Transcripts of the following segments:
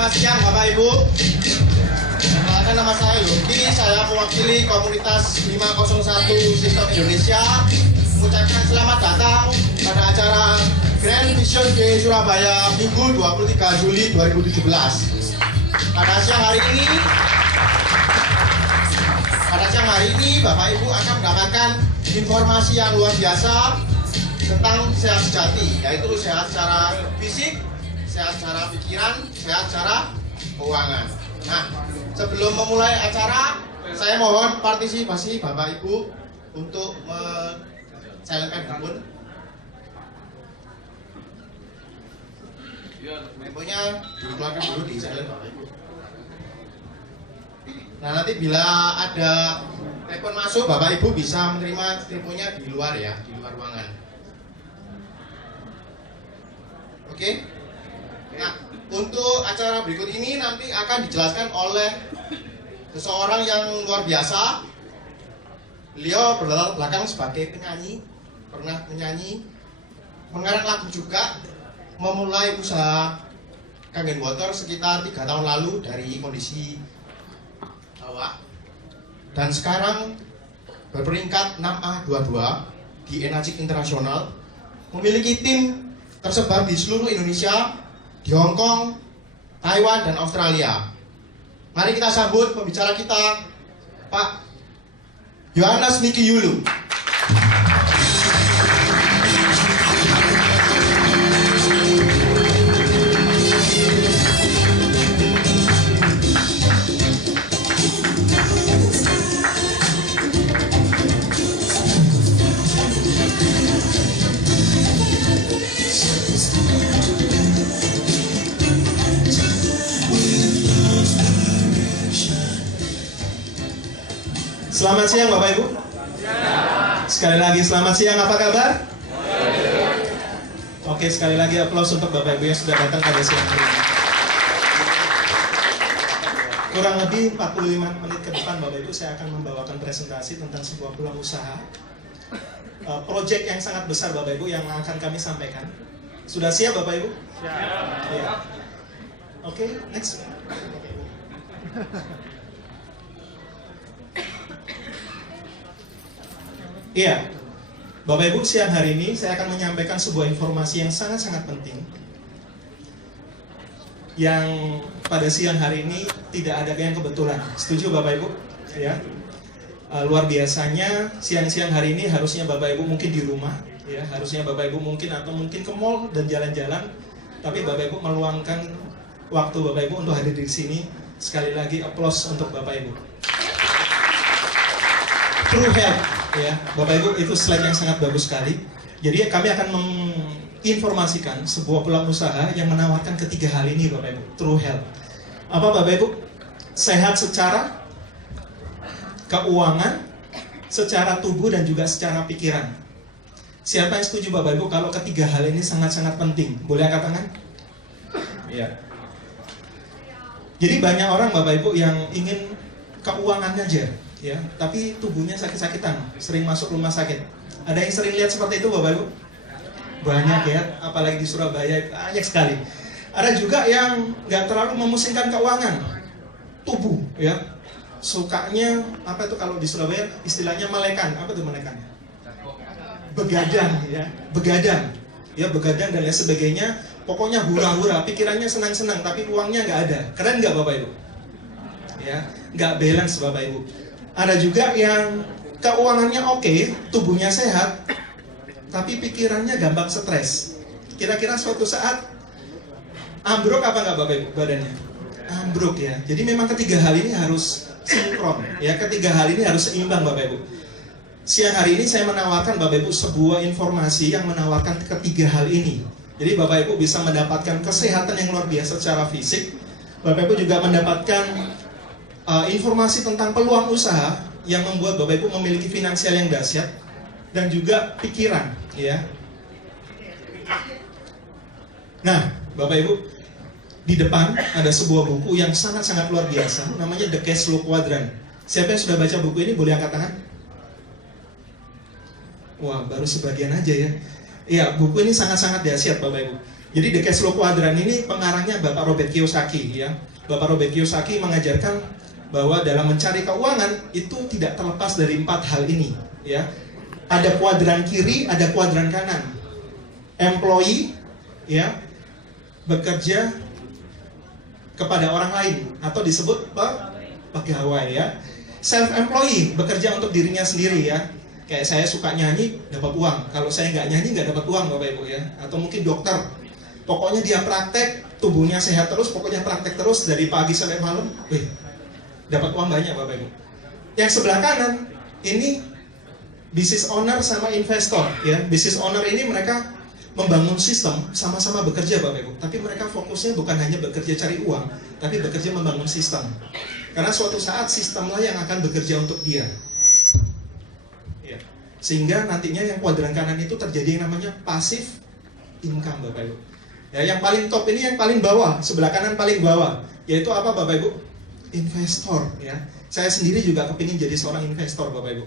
Selamat siang Bapak Ibu. Perkenalkan nama saya Yogi, saya mewakili komunitas 501 Sistem Indonesia mengucapkan selamat datang pada acara Grand Vision Day Surabaya Minggu 23 Juli 2017. Pada siang hari ini Bapak Ibu akan mendapatkan informasi yang luar biasa tentang sehat sejati, yaitu sehat secara fisik, sehat secara pikiran, sehat secara keuangan. Nah, sebelum memulai acara, saya mohon partisipasi Bapak Ibu untuk mencairkan handphone. Handphonenya dikeluarkan dulu di silent Bapak Ibu. Nah, nanti bila ada telepon masuk, Bapak Ibu bisa menerima teleponnya di luar ya, di luar ruangan. Oke? Nah, untuk acara berikut ini nanti akan dijelaskan oleh seseorang yang luar biasa. Beliau berlatar belakang sebagai penyanyi, pernah menyanyi, mengarang lagu juga, memulai usaha Kangen Water sekitar 3 tahun lalu dari kondisi bawah, dan sekarang berperingkat 6A22 di Enagic Internasional, memiliki tim tersebar di seluruh Indonesia, di Hong Kong, Taiwan, dan Australia. Mari kita sambut pembicara kita, Pak Yohanes Niki Yulu. Selamat siang Bapak Ibu. Sekali lagi selamat siang, apa kabar? Oke, sekali lagi aplaus untuk Bapak Ibu yang sudah datang pada siang hari ini. Kurang lebih 45 menit ke depan Bapak Ibu saya akan membawakan presentasi tentang sebuah peluang usaha, proyek yang sangat besar Bapak Ibu yang akan kami sampaikan. Sudah siap Bapak Ibu? Siap. Ya. Oke, next. Iya, Bapak Ibu, siang hari ini saya akan menyampaikan sebuah informasi yang sangat-sangat penting, yang pada siang hari ini tidak ada yang kebetulan. Setuju Bapak Ibu? Ya. Luar biasanya siang-siang hari ini harusnya Bapak Ibu mungkin di rumah, ya, harusnya Bapak Ibu mungkin ke mall dan jalan-jalan, tapi Bapak Ibu meluangkan waktu Bapak Ibu untuk hadir di sini. Sekali lagi aplaus untuk Bapak Ibu. True Health, ya, Bapak Ibu, itu slide yang sangat bagus sekali. Jadi kami akan menginformasikan sebuah peluang usaha yang menawarkan ketiga hal ini Bapak Ibu. True Health. Apa Bapak Ibu? Sehat secara keuangan, secara tubuh, dan juga secara pikiran. Siapa yang setuju Bapak Ibu kalau ketiga hal ini sangat-sangat penting? Boleh angkat tangan? Iya. Jadi banyak orang Bapak Ibu yang ingin keuangannya aja, ya, tapi tubuhnya sakit-sakitan, sering masuk rumah sakit. Ada yang sering lihat seperti itu Bapak Ibu? Banyak ya, apalagi di Surabaya banyak sekali. Ada juga yang nggak terlalu memusingkan keuangan, tubuh, ya, sukanya apa itu kalau di Surabaya istilahnya melekan. Apa itu melekan? Begadang, ya, begadang, ya, begadang dan lain sebagainya. Pokoknya hura-hura, pikirannya senang-senang, tapi uangnya nggak ada. Keren nggak Bapak Ibu? Ya, nggak balance Bapak Ibu. Ada juga yang keuangannya oke, tubuhnya sehat, tapi pikirannya gampang stres. Kira-kira suatu saat ambruk apa nggak Bapak Ibu badannya? Ambruk ya. Jadi memang ketiga hal ini harus sinkron, ya, ketiga hal ini harus seimbang Bapak Ibu. Siang hari ini saya menawarkan Bapak Ibu sebuah informasi yang menawarkan ketiga hal ini. Jadi Bapak Ibu bisa mendapatkan kesehatan yang luar biasa secara fisik. Bapak Ibu juga mendapatkan informasi tentang peluang usaha yang membuat Bapak Ibu memiliki finansial yang dahsyat, dan juga pikiran, ya. Nah, Bapak Ibu, di depan ada sebuah buku yang sangat-sangat luar biasa, namanya The Cash Flow Quadrant. Siapa yang sudah baca buku ini boleh angkat tangan? Wah, baru sebagian aja ya. Iya, buku ini sangat-sangat dahsyat Bapak Ibu. Jadi The Cash Flow Quadrant ini pengarangnya Bapak Robert Kiyosaki ya. Bapak Robert Kiyosaki mengajarkan bahwa dalam mencari keuangan itu tidak terlepas dari 4 hal ini ya. Ada kuadran kiri, ada kuadran kanan. Employee ya, bekerja kepada orang lain atau disebut pegawai ya. Self-employee, bekerja untuk dirinya sendiri ya. Kayak saya suka nyanyi, dapat uang. Kalau saya nggak nyanyi, nggak dapat uang Bapak Ibu ya. Atau mungkin dokter, pokoknya dia praktek, tubuhnya sehat terus, pokoknya praktek terus dari pagi sampai malam, dapat uang banyak Bapak Ibu. Yang sebelah kanan, ini business owner sama investor ya. Business owner ini mereka membangun sistem, sama-sama bekerja Bapak Ibu. Tapi mereka fokusnya bukan hanya bekerja cari uang, tapi bekerja membangun sistem. Karena suatu saat sistemlah yang akan bekerja untuk dia. Sehingga nantinya yang kuadran kanan itu terjadi yang namanya passive income Bapak Ibu. Ya, yang paling top ini yang paling bawah, sebelah kanan paling bawah, yaitu apa Bapak Ibu? Investor ya. Saya sendiri juga kepingin jadi seorang investor Bapak Ibu.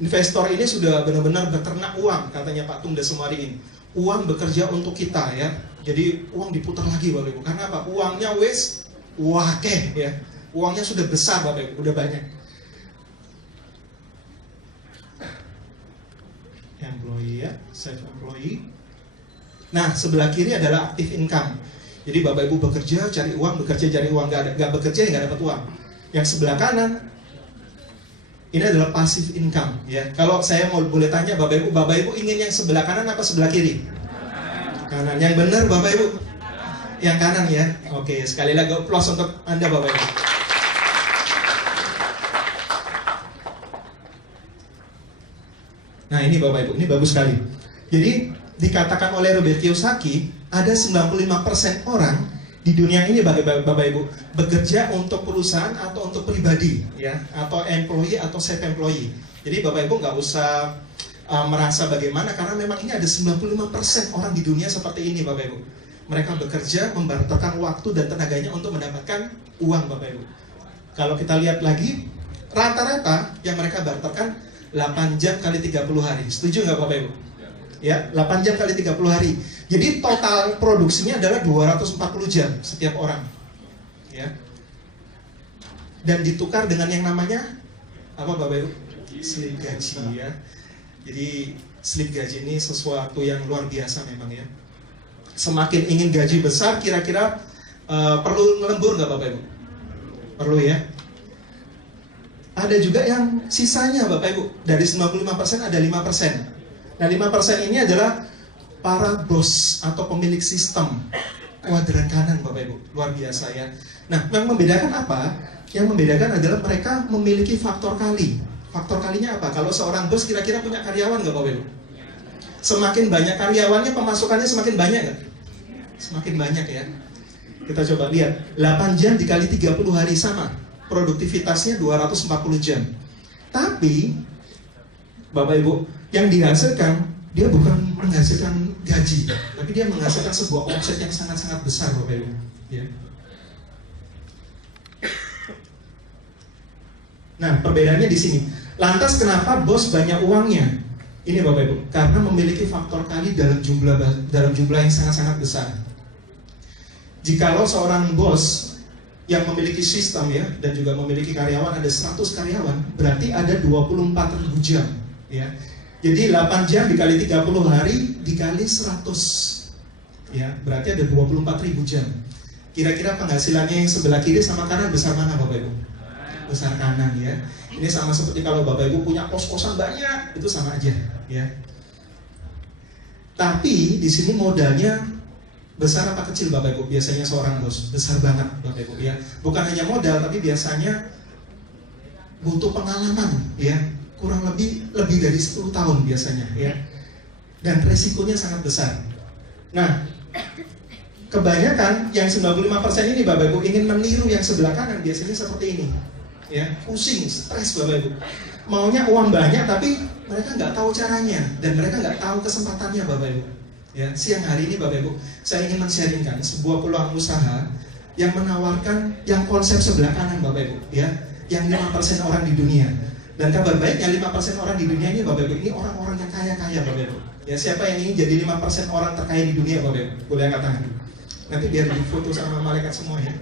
Investor ini sudah benar-benar beternak uang, katanya Pak Tung Desumariin. Uang bekerja untuk kita ya. Jadi uang diputar lagi Bapak Ibu. Karena apa? Uangnya wes wakeh ya. Uangnya sudah besar Bapak Ibu, udah banyak. Employee ya, self-employee. Nah, sebelah kiri adalah active income. Jadi Bapak Ibu bekerja, cari uang, bekerja, cari uang, nggak bekerja, nggak dapat uang. Yang sebelah kanan, ini adalah passive income. Ya, kalau saya mau boleh tanya Bapak Ibu ingin yang sebelah kanan apa sebelah kiri? Kanan. Yang benar Bapak Ibu? Yang kanan ya. Oke, sekali lagi applause untuk Anda Bapak Ibu. Nah ini Bapak Ibu, ini bagus sekali. Jadi dikatakan oleh Robert Kiyosaki, ada 95% orang di dunia ini Bapak Ibu bekerja untuk perusahaan atau untuk pribadi ya, atau employee atau self-employee. Jadi Bapak Ibu nggak usah merasa bagaimana, karena memang ini ada 95% orang di dunia seperti ini Bapak Ibu. Mereka bekerja membarterkan waktu dan tenaganya untuk mendapatkan uang Bapak Ibu. Kalau kita lihat lagi, rata-rata yang mereka barterkan 8 jam kali 30 hari. Setuju nggak Bapak Ibu? Ya, 8 jam kali 30 hari. Jadi total produksinya adalah 240 jam setiap orang. Ya. Dan ditukar dengan yang namanya apa Bapak Ibu? Slip gaji ya. Jadi slip gaji ini sesuatu yang luar biasa memang ya. Semakin ingin gaji besar, kira-kira perlu ngelembur nggak Bapak Ibu? Perlu ya. Ada juga yang sisanya Bapak Ibu, dari 95% ada 5%. Nah 5% ini adalah para bos atau pemilik sistem kuadran kanan Bapak Ibu, luar biasa ya. Nah yang membedakan apa? Yang membedakan adalah mereka memiliki faktor kali. Faktor kalinya apa? Kalau seorang bos kira-kira punya karyawan nggak Bapak Ibu? Semakin banyak karyawannya, pemasukannya semakin banyak nggak? Semakin banyak ya. Kita coba lihat, 8 jam dikali 30 hari sama, produktivitasnya 240 jam. Tapi Bapak Ibu, yang dihasilkan dia bukan menghasilkan gaji, tapi dia menghasilkan sebuah omset yang sangat-sangat besar Bapak Ibu ya. Nah perbedaannya di sini. Lantas kenapa bos banyak uangnya? Ini Bapak Ibu, karena memiliki faktor kali dalam jumlah yang sangat-sangat besar. Jikalau seorang bos yang memiliki sistem ya, dan juga memiliki karyawan, ada 100 karyawan, berarti ada 24.000 jam ya. Jadi 8 jam dikali 30 hari dikali 100 ya, berarti ada 24.000 jam. Kira-kira penghasilannya yang sebelah kiri sama kanan besar mana Bapak Ibu? Besar kanan ya. Ini sama seperti kalau Bapak Ibu punya kos-kosan banyak, itu sama aja ya. Tapi di sini modalnya besar apa kecil Bapak Ibu? Biasanya seorang bos besar banget Bapak Ibu ya. Bukan hanya modal, tapi biasanya butuh pengalaman ya. Kurang lebih dari 10 tahun biasanya ya. Dan resikonya sangat besar. Nah, kebanyakan yang 95% ini Bapak Ibu ingin meniru yang sebelah kanan, biasanya seperti ini ya. Pusing, stres Bapak Ibu. Maunya uang banyak tapi mereka nggak tahu caranya, dan mereka nggak tahu kesempatannya Bapak Ibu ya. Siang hari ini Bapak Ibu, saya ingin men-sharingkan sebuah peluang usaha yang menawarkan yang konsep sebelah kanan Bapak Ibu ya, yang 5% orang di dunia. Dan kabar baiknya 5% orang di dunia ini Bapak Ibu, ini orang-orang yang kaya-kaya Bapak Ibu. Ya, siapa yang ingin jadi 5% orang terkaya di dunia, Bapak Ibu? Boleh angkat tangan. Nanti biar difoto sama malaikat semua ya.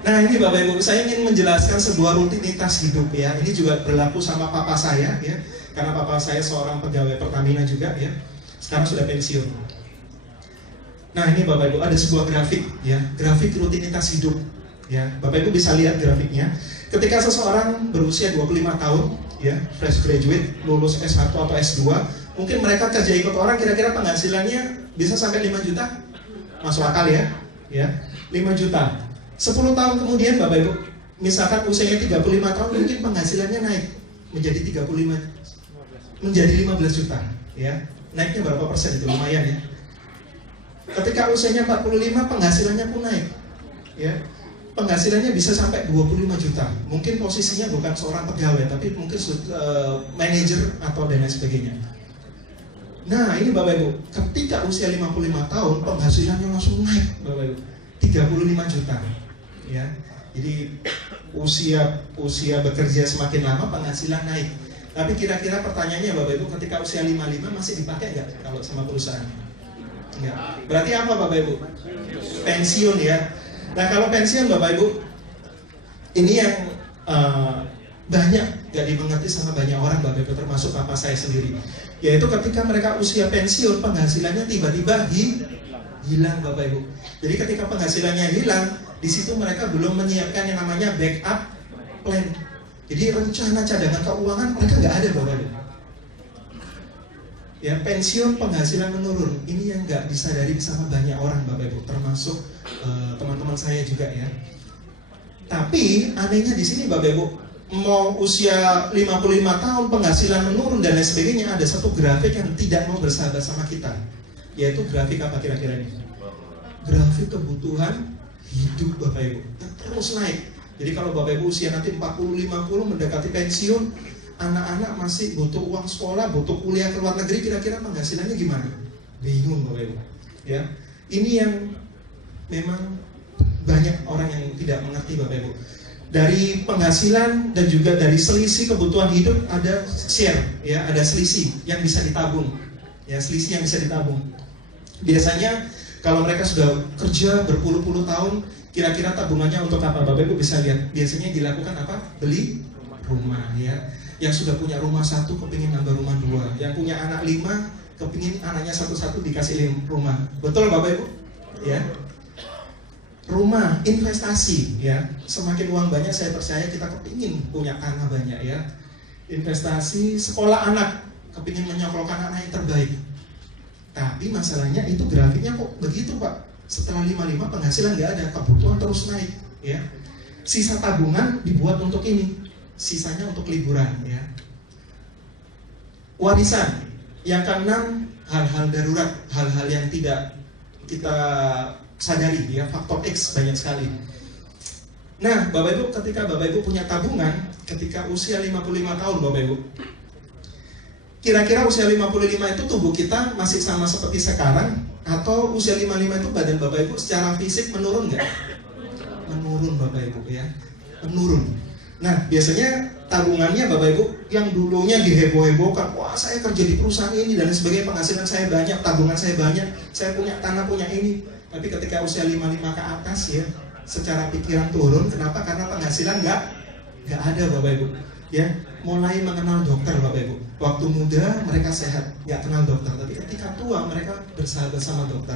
Nah ini Bapak Ibu, saya ingin menjelaskan sebuah rutinitas hidup ya. Ini juga berlaku sama papa saya ya. Karena papa saya seorang pegawai Pertamina juga ya. Sekarang sudah pensiun. Nah ini Bapak Ibu, ada sebuah grafik ya. Grafik rutinitas hidup ya. Bapak Ibu bisa lihat grafiknya. Ketika seseorang berusia 25 tahun ya, fresh graduate, lulus S1 atau S2, mungkin mereka kerja ikut orang, kira-kira penghasilannya bisa sampai 5 juta. Masuk akal ya? Ya, 5 juta. 10 tahun kemudian Bapak Ibu, misalkan usianya 35 tahun, mungkin penghasilannya naik menjadi 15 juta ya. Naiknya berapa persen itu? Lumayan ya. Ketika usianya 45, penghasilannya pun naik ya. Penghasilannya bisa sampai 25 juta. Mungkin posisinya bukan seorang pegawai, tapi mungkin manajer atau dan lain sebagainya. Nah ini Bapak Ibu, ketika usia 55 tahun, penghasilannya langsung naik Bapak Ibu, 35 juta ya. Jadi usia bekerja semakin lama, penghasilan naik. Tapi kira-kira pertanyaannya Bapak Ibu, ketika usia 55 masih dipakai nggak kalau sama perusahaan? Enggak. Berarti apa Bapak Ibu? Pensiun ya. Nah kalau pensiun Bapak Ibu, ini yang banyak gak dimengerti sama banyak orang Bapak Ibu, termasuk papa saya sendiri. Yaitu ketika mereka usia pensiun, penghasilannya tiba-tiba hilang Bapak Ibu. Jadi ketika penghasilannya hilang, di situ mereka belum menyiapkan yang namanya backup plan. Jadi rencana cadangan keuangan mereka nggak ada Bapak Ibu. Ya, pensiun penghasilan menurun. Ini yang nggak disadari sama banyak orang Bapak Ibu, termasuk teman-teman saya juga ya. Tapi anehnya di sini Bapak Ibu, mau usia 55 tahun penghasilan menurun dan lain sebagainya, ada satu grafik yang tidak mau bersahabat sama kita. Yaitu grafik apa kira-kira ini? Grafik kebutuhan hidup Bapak Ibu, terus naik. Jadi kalau Bapak Ibu usia nanti 40-50 mendekati pensiun, anak-anak masih butuh uang sekolah, butuh kuliah ke luar negeri, kira-kira penghasilannya gimana? Bingung Bapak Ibu. Ya, ini yang memang banyak orang yang tidak mengerti Bapak Ibu. Dari penghasilan dan juga dari selisih kebutuhan hidup ada share, ya, ada selisih yang bisa ditabung, ya, selisih yang bisa ditabung. Biasanya kalau mereka sudah kerja berpuluh-puluh tahun, kira-kira tabungannya untuk apa? Bapak Ibu bisa lihat. Biasanya dilakukan apa? Beli rumah, ya. Yang sudah punya rumah 1 kepingin nambah rumah 2, yang punya anak 5 kepingin anaknya satu-satu dikasih rumah. Betul Bapak Ibu? Ya. Rumah, investasi, ya. Semakin uang banyak, saya percaya kita kepingin punya tanah banyak, ya. Investasi, sekolah anak, kepingin menyekolahkan anak yang terbaik. Tapi masalahnya itu grafiknya kok begitu Pak. Setelah 55 penghasilan nggak ada, kebutuhan terus naik, ya. Sisa tabungan dibuat untuk ini, sisanya untuk liburan, ya. Warisan, yang keenam, hal-hal darurat, hal-hal yang tidak kita sadari, ya, faktor X banyak sekali. Nah, Bapak Ibu, ketika Bapak Ibu punya tabungan, ketika usia 55 tahun Bapak Ibu, kira-kira usia 55 itu tubuh kita masih sama seperti sekarang, atau usia 55 itu badan Bapak Ibu secara fisik menurun nggak? Menurun Bapak Ibu, ya, menurun. Nah, biasanya tabungannya Bapak Ibu yang dulunya diheboh-hebohkan, wah saya kerja di perusahaan ini dan sebagainya, penghasilan saya banyak, tabungan saya banyak, saya punya tanah, punya ini. Tapi ketika usia 55 ke atas, ya, secara pikiran turun. Kenapa? Karena penghasilan nggak ada Bapak Ibu, ya. Mulai mengenal dokter Bapak Ibu. Waktu muda mereka sehat, nggak kenal dokter. Tapi ketika tua mereka bersahabat sama dokter.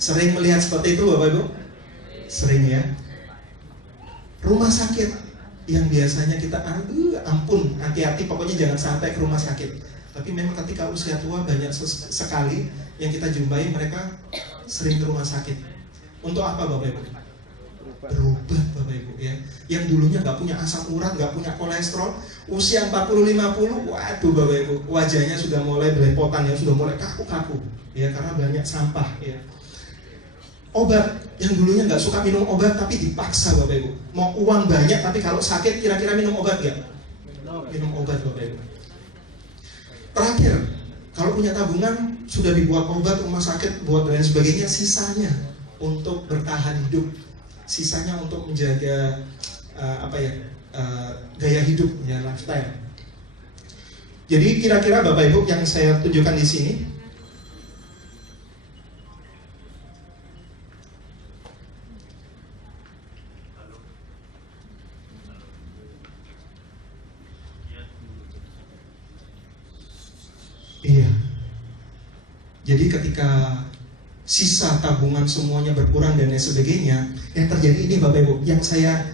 Sering melihat seperti itu Bapak Ibu? Sering, ya. Rumah sakit yang biasanya kita ampun, hati-hati, pokoknya jangan sampai ke rumah sakit. Tapi memang ketika usia tua banyak sekali yang kita jumpai mereka sering ke rumah sakit. Untuk apa Bapak Ibu? Berubah Bapak Ibu, ya. Yang dulunya nggak punya asam urat, nggak punya kolesterol, usia 40-50, waduh Bapak Ibu, wajahnya sudah mulai belepotan, ya, sudah mulai kaku-kaku, ya, karena banyak sampah, ya. Obat, yang dulunya nggak suka minum obat tapi dipaksa Bapak Ibu. Mau uang banyak tapi kalau sakit kira-kira minum obat nggak? Minum obat Bapak Ibu. Terakhir, kalau punya tabungan sudah dibuat obat, rumah sakit, buat dan lain sebagainya, sisanya untuk bertahan hidup, sisanya untuk menjaga gaya hidup, ya, lifestyle. Jadi kira-kira Bapak Ibu yang saya tunjukkan di sini, iya. Jadi ketika sisa tabungan semuanya berkurang dan lain sebagainya, yang terjadi ini Bapak Ibu, yang saya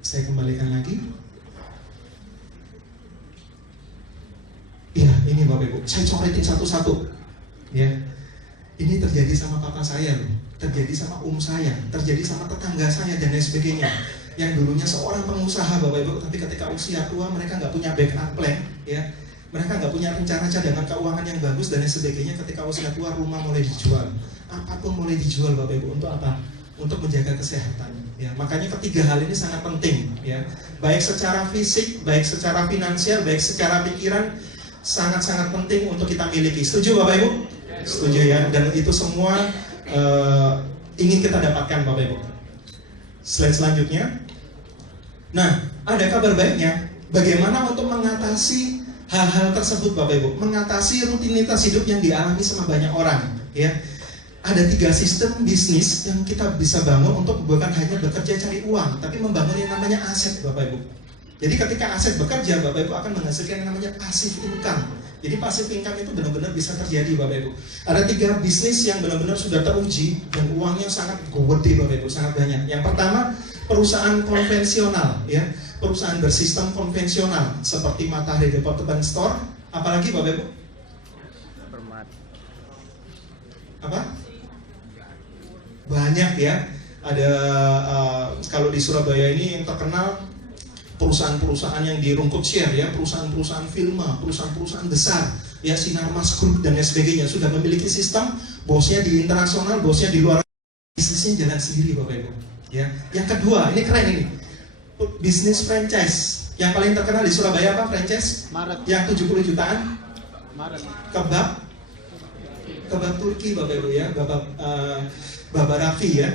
saya kembalikan lagi. Iya, ini Bapak Ibu, saya coretin satu-satu. Ya, ini terjadi sama papa saya loh, terjadi sama saya, terjadi sama tetangga saya dan lain sebagainya. Yang dulunya seorang pengusaha Bapak Ibu, tapi ketika usia tua mereka nggak punya backup plan, ya. Mereka nggak punya rencana cadangan keuangan yang bagus dan lain sebagainya. Ketika usia tua rumah mulai dijual, apapun mulai dijual Bapak Ibu, untuk apa? Untuk menjaga kesehatan. Ya, makanya ketiga hal ini sangat penting, ya. Baik secara fisik, baik secara finansial, baik secara pikiran, sangat-sangat penting untuk kita miliki. Setuju Bapak Ibu? Setuju ya. Dan itu semua ingin kita dapatkan Bapak Ibu. Slide selanjutnya. Nah, ada kabar baiknya. Bagaimana untuk mengatasi hal-hal tersebut Bapak Ibu? Mengatasi rutinitas hidup yang dialami sama banyak orang, ya. Ada 3 sistem bisnis yang kita bisa bangun untuk bukan hanya bekerja cari uang, tapi membangun yang namanya aset Bapak Ibu. Jadi ketika aset bekerja, Bapak Ibu akan menghasilkan yang namanya passive income. Jadi passive income itu benar-benar bisa terjadi Bapak Ibu. Ada 3 bisnis yang benar-benar sudah teruji dan uangnya sangat gede Bapak Ibu, sangat banyak. Yang pertama, perusahaan konvensional, ya. Perusahaan bersistem konvensional seperti Matahari Department Store, apalagi Bapak Ibu? Apa? Banyak ya. Ada kalau di Surabaya ini yang terkenal perusahaan-perusahaan yang di Rungkut Share, ya, perusahaan-perusahaan Filma, perusahaan-perusahaan besar, ya, Sinarmas Group dan lain sebagainya sudah memiliki sistem, bosnya di internasional, bosnya di luar, bisnisnya jalan sendiri Bapak Ibu. Ya. Yang kedua, ini keren ini, bisnis franchise. Yang paling terkenal di Surabaya apa franchise? Maret. Yang 70 jutaan? Maret. Kebab Turki Bapak Ibu, ya, Baba Raffi, ya,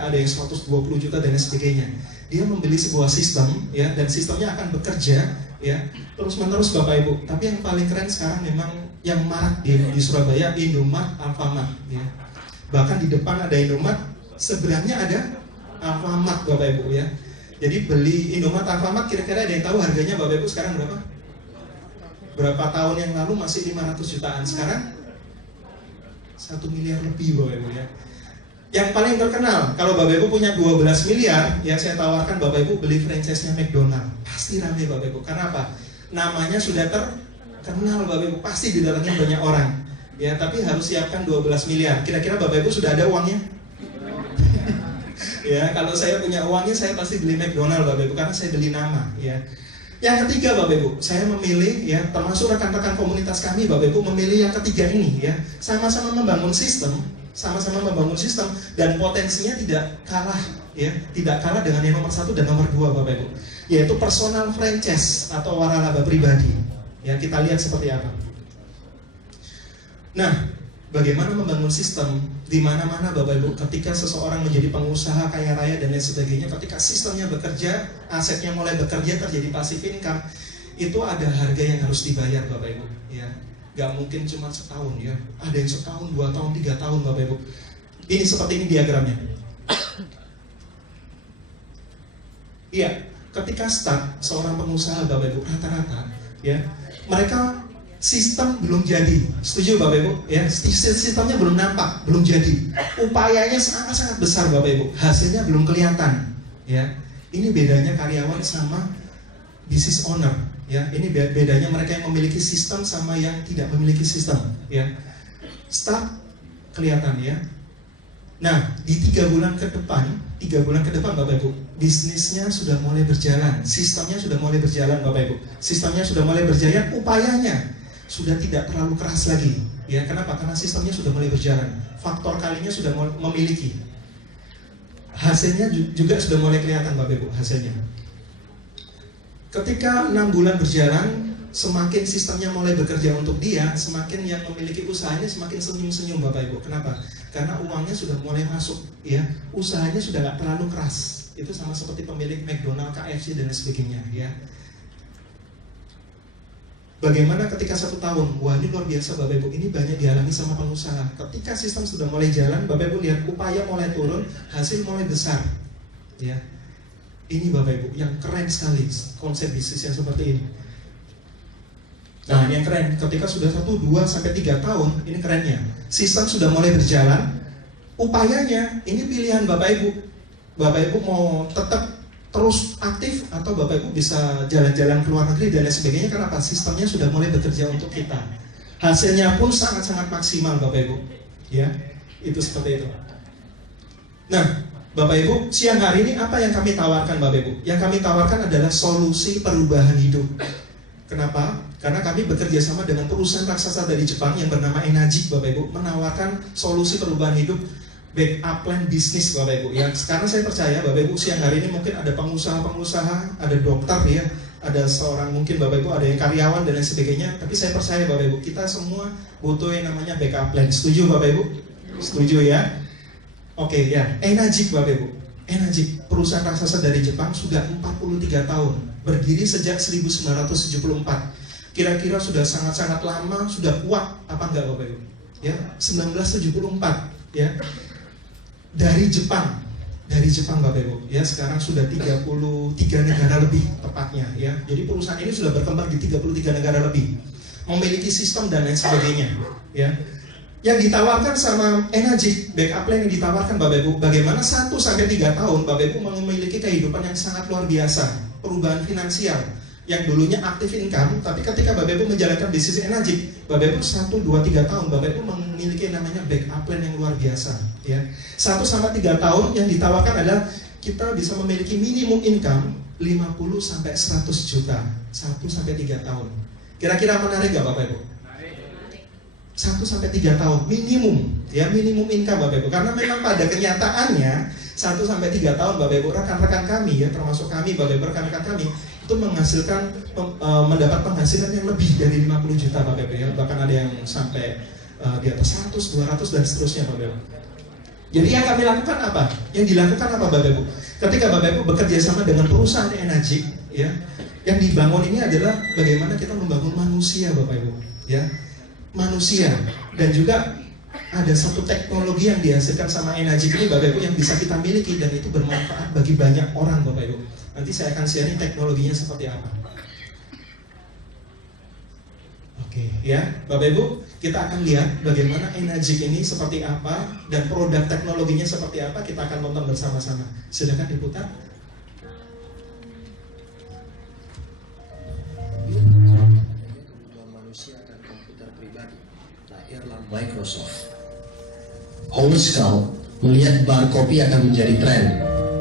ada yang 120 juta dan lain sebagainya. Dia membeli sebuah sistem, ya, dan sistemnya akan bekerja, ya, terus menerus Bapak Ibu. Tapi yang paling keren sekarang memang yang marak di Surabaya, Indomart, Alfamart, ya. Bahkan di depan ada Indomart, seberangnya ada Alfamart Bapak Ibu, ya. Jadi beli Indomart, Alfamart, kira-kira ada yang tahu harganya Bapak Ibu sekarang berapa? Berapa tahun yang lalu masih 500 jutaan, sekarang 1 miliar lebih Bapak Ibu, ya. Yang paling terkenal, kalau Bapak Ibu punya 12 miliar, ya, saya tawarkan Bapak Ibu beli franchise-nya McDonald. Pasti ramai Bapak Ibu, karena apa? Namanya sudah terkenal Bapak Ibu, pasti didatangin banyak orang. Ya, tapi harus siapkan 12 miliar. Kira-kira Bapak Ibu sudah ada uangnya? Ya, kalau saya punya uangnya, saya pasti beli McDonald Bapak Ibu, karena saya beli nama, ya. Yang ketiga Bapak Ibu, saya memilih, ya, termasuk rekan-rekan komunitas kami Bapak Ibu memilih yang ketiga ini, ya. Sama-sama membangun sistem, dan potensinya tidak kalah, ya, tidak kalah dengan yang nomor 1 dan nomor 2 Bapak Ibu, yaitu personal franchise atau waralaba pribadi. Ya, kita lihat seperti apa. Nah, bagaimana membangun sistem di mana-mana Bapak Ibu, ketika seseorang menjadi pengusaha kaya raya dan lain sebagainya, ketika sistemnya bekerja, asetnya mulai bekerja, terjadi passive income, itu ada harga yang harus dibayar Bapak Ibu, ya. Gak mungkin cuma setahun, ya. Ada yang setahun, 2 tahun, 3 tahun Bapak Ibu. Ini seperti ini diagramnya. Iya, ketika start seorang pengusaha Bapak Ibu, rata-rata, ya, mereka sistem belum jadi. Setuju Bapak Ibu? Ya, sistemnya belum nampak, belum jadi. Upayanya sangat-sangat besar Bapak Ibu, hasilnya belum kelihatan. Ya, ini bedanya karyawan sama business owner. Ya, ini bedanya mereka yang memiliki sistem sama yang tidak memiliki sistem. Ya, start kelihatan, ya. Nah, di 3 bulan ke depan Bapak Ibu, bisnisnya sudah mulai berjalan, sistemnya sudah mulai berjalan Bapak Ibu, sistemnya sudah mulai berjalan, upayanya sudah tidak terlalu keras lagi. Ya, kenapa? Karena sistemnya sudah mulai berjalan, faktor kalinya sudah memiliki, hasilnya juga sudah mulai kelihatan Bapak Ibu, hasilnya. Ketika 6 bulan berjalan, semakin sistemnya mulai bekerja untuk dia, semakin yang memiliki usahanya semakin senyum-senyum Bapak Ibu. Kenapa? Karena uangnya sudah mulai masuk, ya. Usahanya sudah nggak terlalu keras. Itu sama seperti pemilik McDonald, KFC dan sebagainya, ya. Bagaimana ketika 1 tahun? Wah, ini luar biasa Bapak Ibu, ini banyak dialami sama pengusaha. Ketika sistem sudah mulai jalan, Bapak Ibu lihat upaya mulai turun, hasil mulai besar. Ya, ini Bapak Ibu yang keren sekali konsep bisnis yang seperti ini. Nah, yang keren ketika sudah 1, 2, sampai 3 tahun, ini kerennya. Sistem sudah mulai berjalan, upayanya ini pilihan Bapak Ibu. Bapak Ibu mau tetap terus aktif atau Bapak Ibu bisa jalan-jalan ke luar negeri dan lain sebagainya. Kenapa? Sistemnya sudah mulai bekerja untuk kita. Hasilnya pun sangat-sangat maksimal Bapak Ibu. Ya, itu seperti itu. Nah, Bapak Ibu, siang hari ini apa yang kami tawarkan Bapak Ibu? Yang kami tawarkan adalah solusi perubahan hidup. Kenapa? Karena kami bekerja sama dengan perusahaan raksasa dari Jepang yang bernama Enagic Bapak Ibu, menawarkan solusi perubahan hidup backup plan bisnis Bapak Ibu. Ya, sekarang saya percaya Bapak Ibu siang hari ini mungkin ada pengusaha-pengusaha, ada dokter ya, ada seorang mungkin Bapak Ibu ada yang karyawan dan lain sebagainya. Tapi saya percaya Bapak Ibu kita semua butuh yang namanya backup plan. Setuju Bapak Ibu? Setuju ya? Oke ya, Enagic Bapak Ibu. Enagic, perusahaan raksasa dari Jepang sudah 43 tahun, berdiri sejak 1974. Kira-kira sudah sangat-sangat lama, sudah kuat apa enggak Bapak Ibu? Ya, 1974 ya. Dari Jepang Bapak Ibu ya, sekarang sudah 33 negara lebih tepatnya ya. Jadi perusahaan ini sudah berkembang di 33 negara lebih, memiliki sistem dan lain sebagainya ya. Yang ditawarkan sama Enagic backup plan yang ditawarkan Bapak Ibu, bagaimana 1 sampai 3 tahun Bapak Ibu memiliki kehidupan yang sangat luar biasa, perubahan finansial. Yang dulunya aktif income, tapi ketika Bapak Ibu menjalankan bisnis Enagic, Bapak Ibu 1, 2, 3 tahun Bapak Ibu memiliki namanya backup plan yang luar biasa ya. 1 sampai 3 tahun yang ditawarkan adalah kita bisa memiliki minimum income 50 sampai 100 juta 1 sampai 3 tahun. Kira-kira menarik gak Bapak Ibu? 1 sampai 3 tahun minimum ya, minimum income Bapak Ibu. Karena memang pada kenyataannya 1 sampai 3 tahun Bapak Ibu, rekan-rekan kami ya, termasuk kami Bapak Ibu, rekan-rekan kami itu menghasilkan mendapat penghasilan yang lebih dari 50 juta Bapak Ibu ya. Bahkan ada yang sampai di atas 100, 200 dan seterusnya Bapak Ibu. Jadi yang kami lakukan apa? Yang dilakukan apa Bapak Ibu? Ketika Bapak Ibu bekerja sama dengan perusahaan Enagic ya, yang dibangun ini adalah bagaimana kita membangun manusia Bapak Ibu ya. Manusia, dan juga ada satu teknologi yang dihasilkan sama Enagic ini Bapak Ibu yang bisa kita miliki dan itu bermanfaat bagi banyak orang Bapak Ibu. Nanti saya akan sharing teknologinya seperti apa. Oke ya Bapak Ibu, kita akan lihat bagaimana Enagic ini seperti apa dan produk teknologinya seperti apa. Kita akan tonton bersama-sama. Silakan diputar. Microsoft. Howard Schultz melihat bar kopi akan menjadi tren,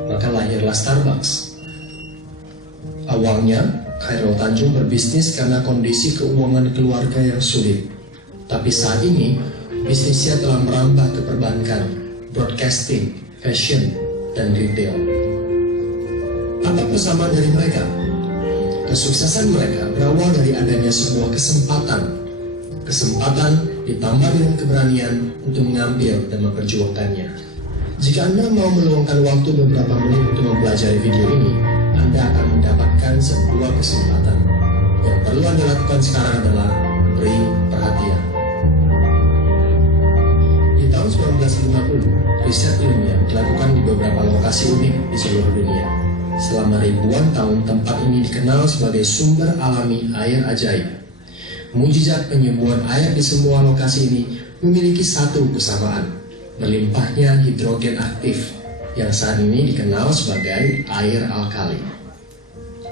maka lahirlah Starbucks. Awalnya, Khairul Tanjung berbisnis karena kondisi keuangan keluarga yang sulit. Tapi saat ini, bisnisnya telah merambah ke perbankan, broadcasting, fashion, dan retail. Apa persamaan dari mereka? Kesuksesan mereka berawal dari adanya sebuah kesempatan ditambah dengan keberanian untuk mengambil dan memperjuangkannya. Jika Anda mau meluangkan waktu beberapa menit untuk mempelajari video ini, Anda akan mendapatkan sebuah kesempatan. Yang perlu Anda lakukan sekarang adalah beri perhatian. Di tahun 1950, riset ilmiah dilakukan di beberapa lokasi unik di seluruh dunia. Selama ribuan tahun, tempat ini dikenal sebagai sumber alami air ajaib. Mujizat penyembuhan air di semua lokasi ini memiliki satu kesamaan, berlimpahnya hidrogen aktif yang saat ini dikenal sebagai air alkali.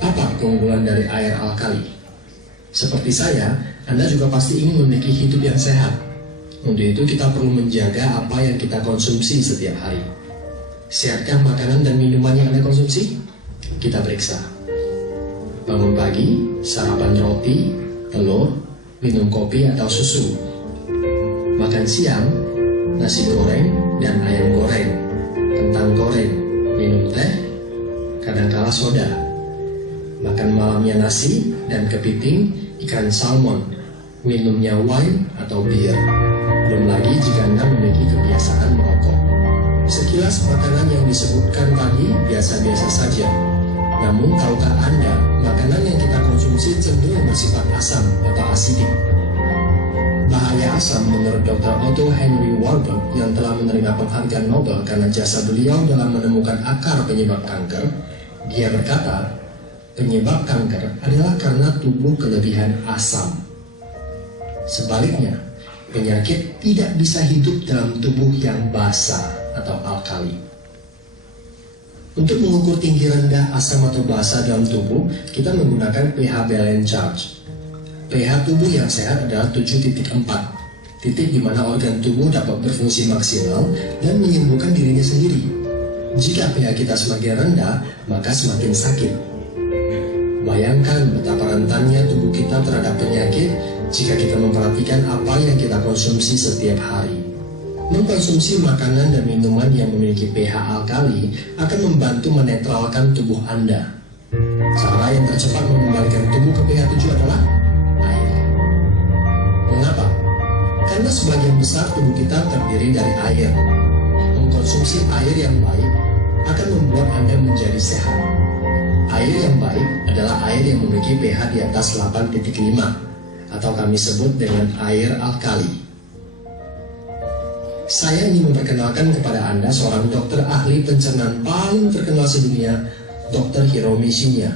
Apa keunggulan dari air alkali? Seperti saya, Anda juga pasti ingin memiliki hidup yang sehat. Untuk itu kita perlu menjaga apa yang kita konsumsi setiap hari. Sehatkah makanan dan minuman yang Anda konsumsi? Kita periksa. Bangun pagi, sarapan roti, telur, minum kopi atau susu. Makan siang, nasi goreng dan ayam goreng, kentang goreng, minum teh, kadangkala soda. Makan malamnya nasi dan kepiting, ikan salmon, minumnya wine atau bir. Belum lagi jika Anda memiliki kebiasaan merokok. Sekilas makanan yang disebutkan tadi biasa-biasa saja. Namun tahukah Anda makanan yang kita konsumsi cenderung bersifat asam atau asidik. Bahaya asam menurut Dr. Otto Henry Warburg yang telah menerima penghargaan Nobel karena jasa beliau dalam menemukan akar penyebab kanker. Dia berkata, penyebab kanker adalah karena tubuh kelebihan asam. Sebaliknya, penyakit tidak bisa hidup dalam tubuh yang basa atau alkali. Untuk mengukur tinggi rendah asam atau basa dalam tubuh, kita menggunakan pH balance charge. pH tubuh yang sehat adalah 7.4, titik di mana organ tubuh dapat berfungsi maksimal dan menyembuhkan dirinya sendiri. Jika pH kita semakin rendah, maka semakin sakit. Bayangkan betapa rentannya tubuh kita terhadap penyakit jika kita memperhatikan apa yang kita konsumsi setiap hari. Mengkonsumsi makanan dan minuman yang memiliki pH alkali akan membantu menetralkan tubuh Anda. Cara yang tercepat mengembalikan tubuh ke pH 7 adalah air. Mengapa? Karena sebagian besar tubuh kita terdiri dari air. Mengkonsumsi air yang baik akan membuat Anda menjadi sehat. Air yang baik adalah air yang memiliki pH di atas 8.5 atau kami sebut dengan air alkali. Saya ingin memperkenalkan kepada Anda seorang dokter ahli pencernaan paling terkenal sedunia, Dr. Hiromi Shinya.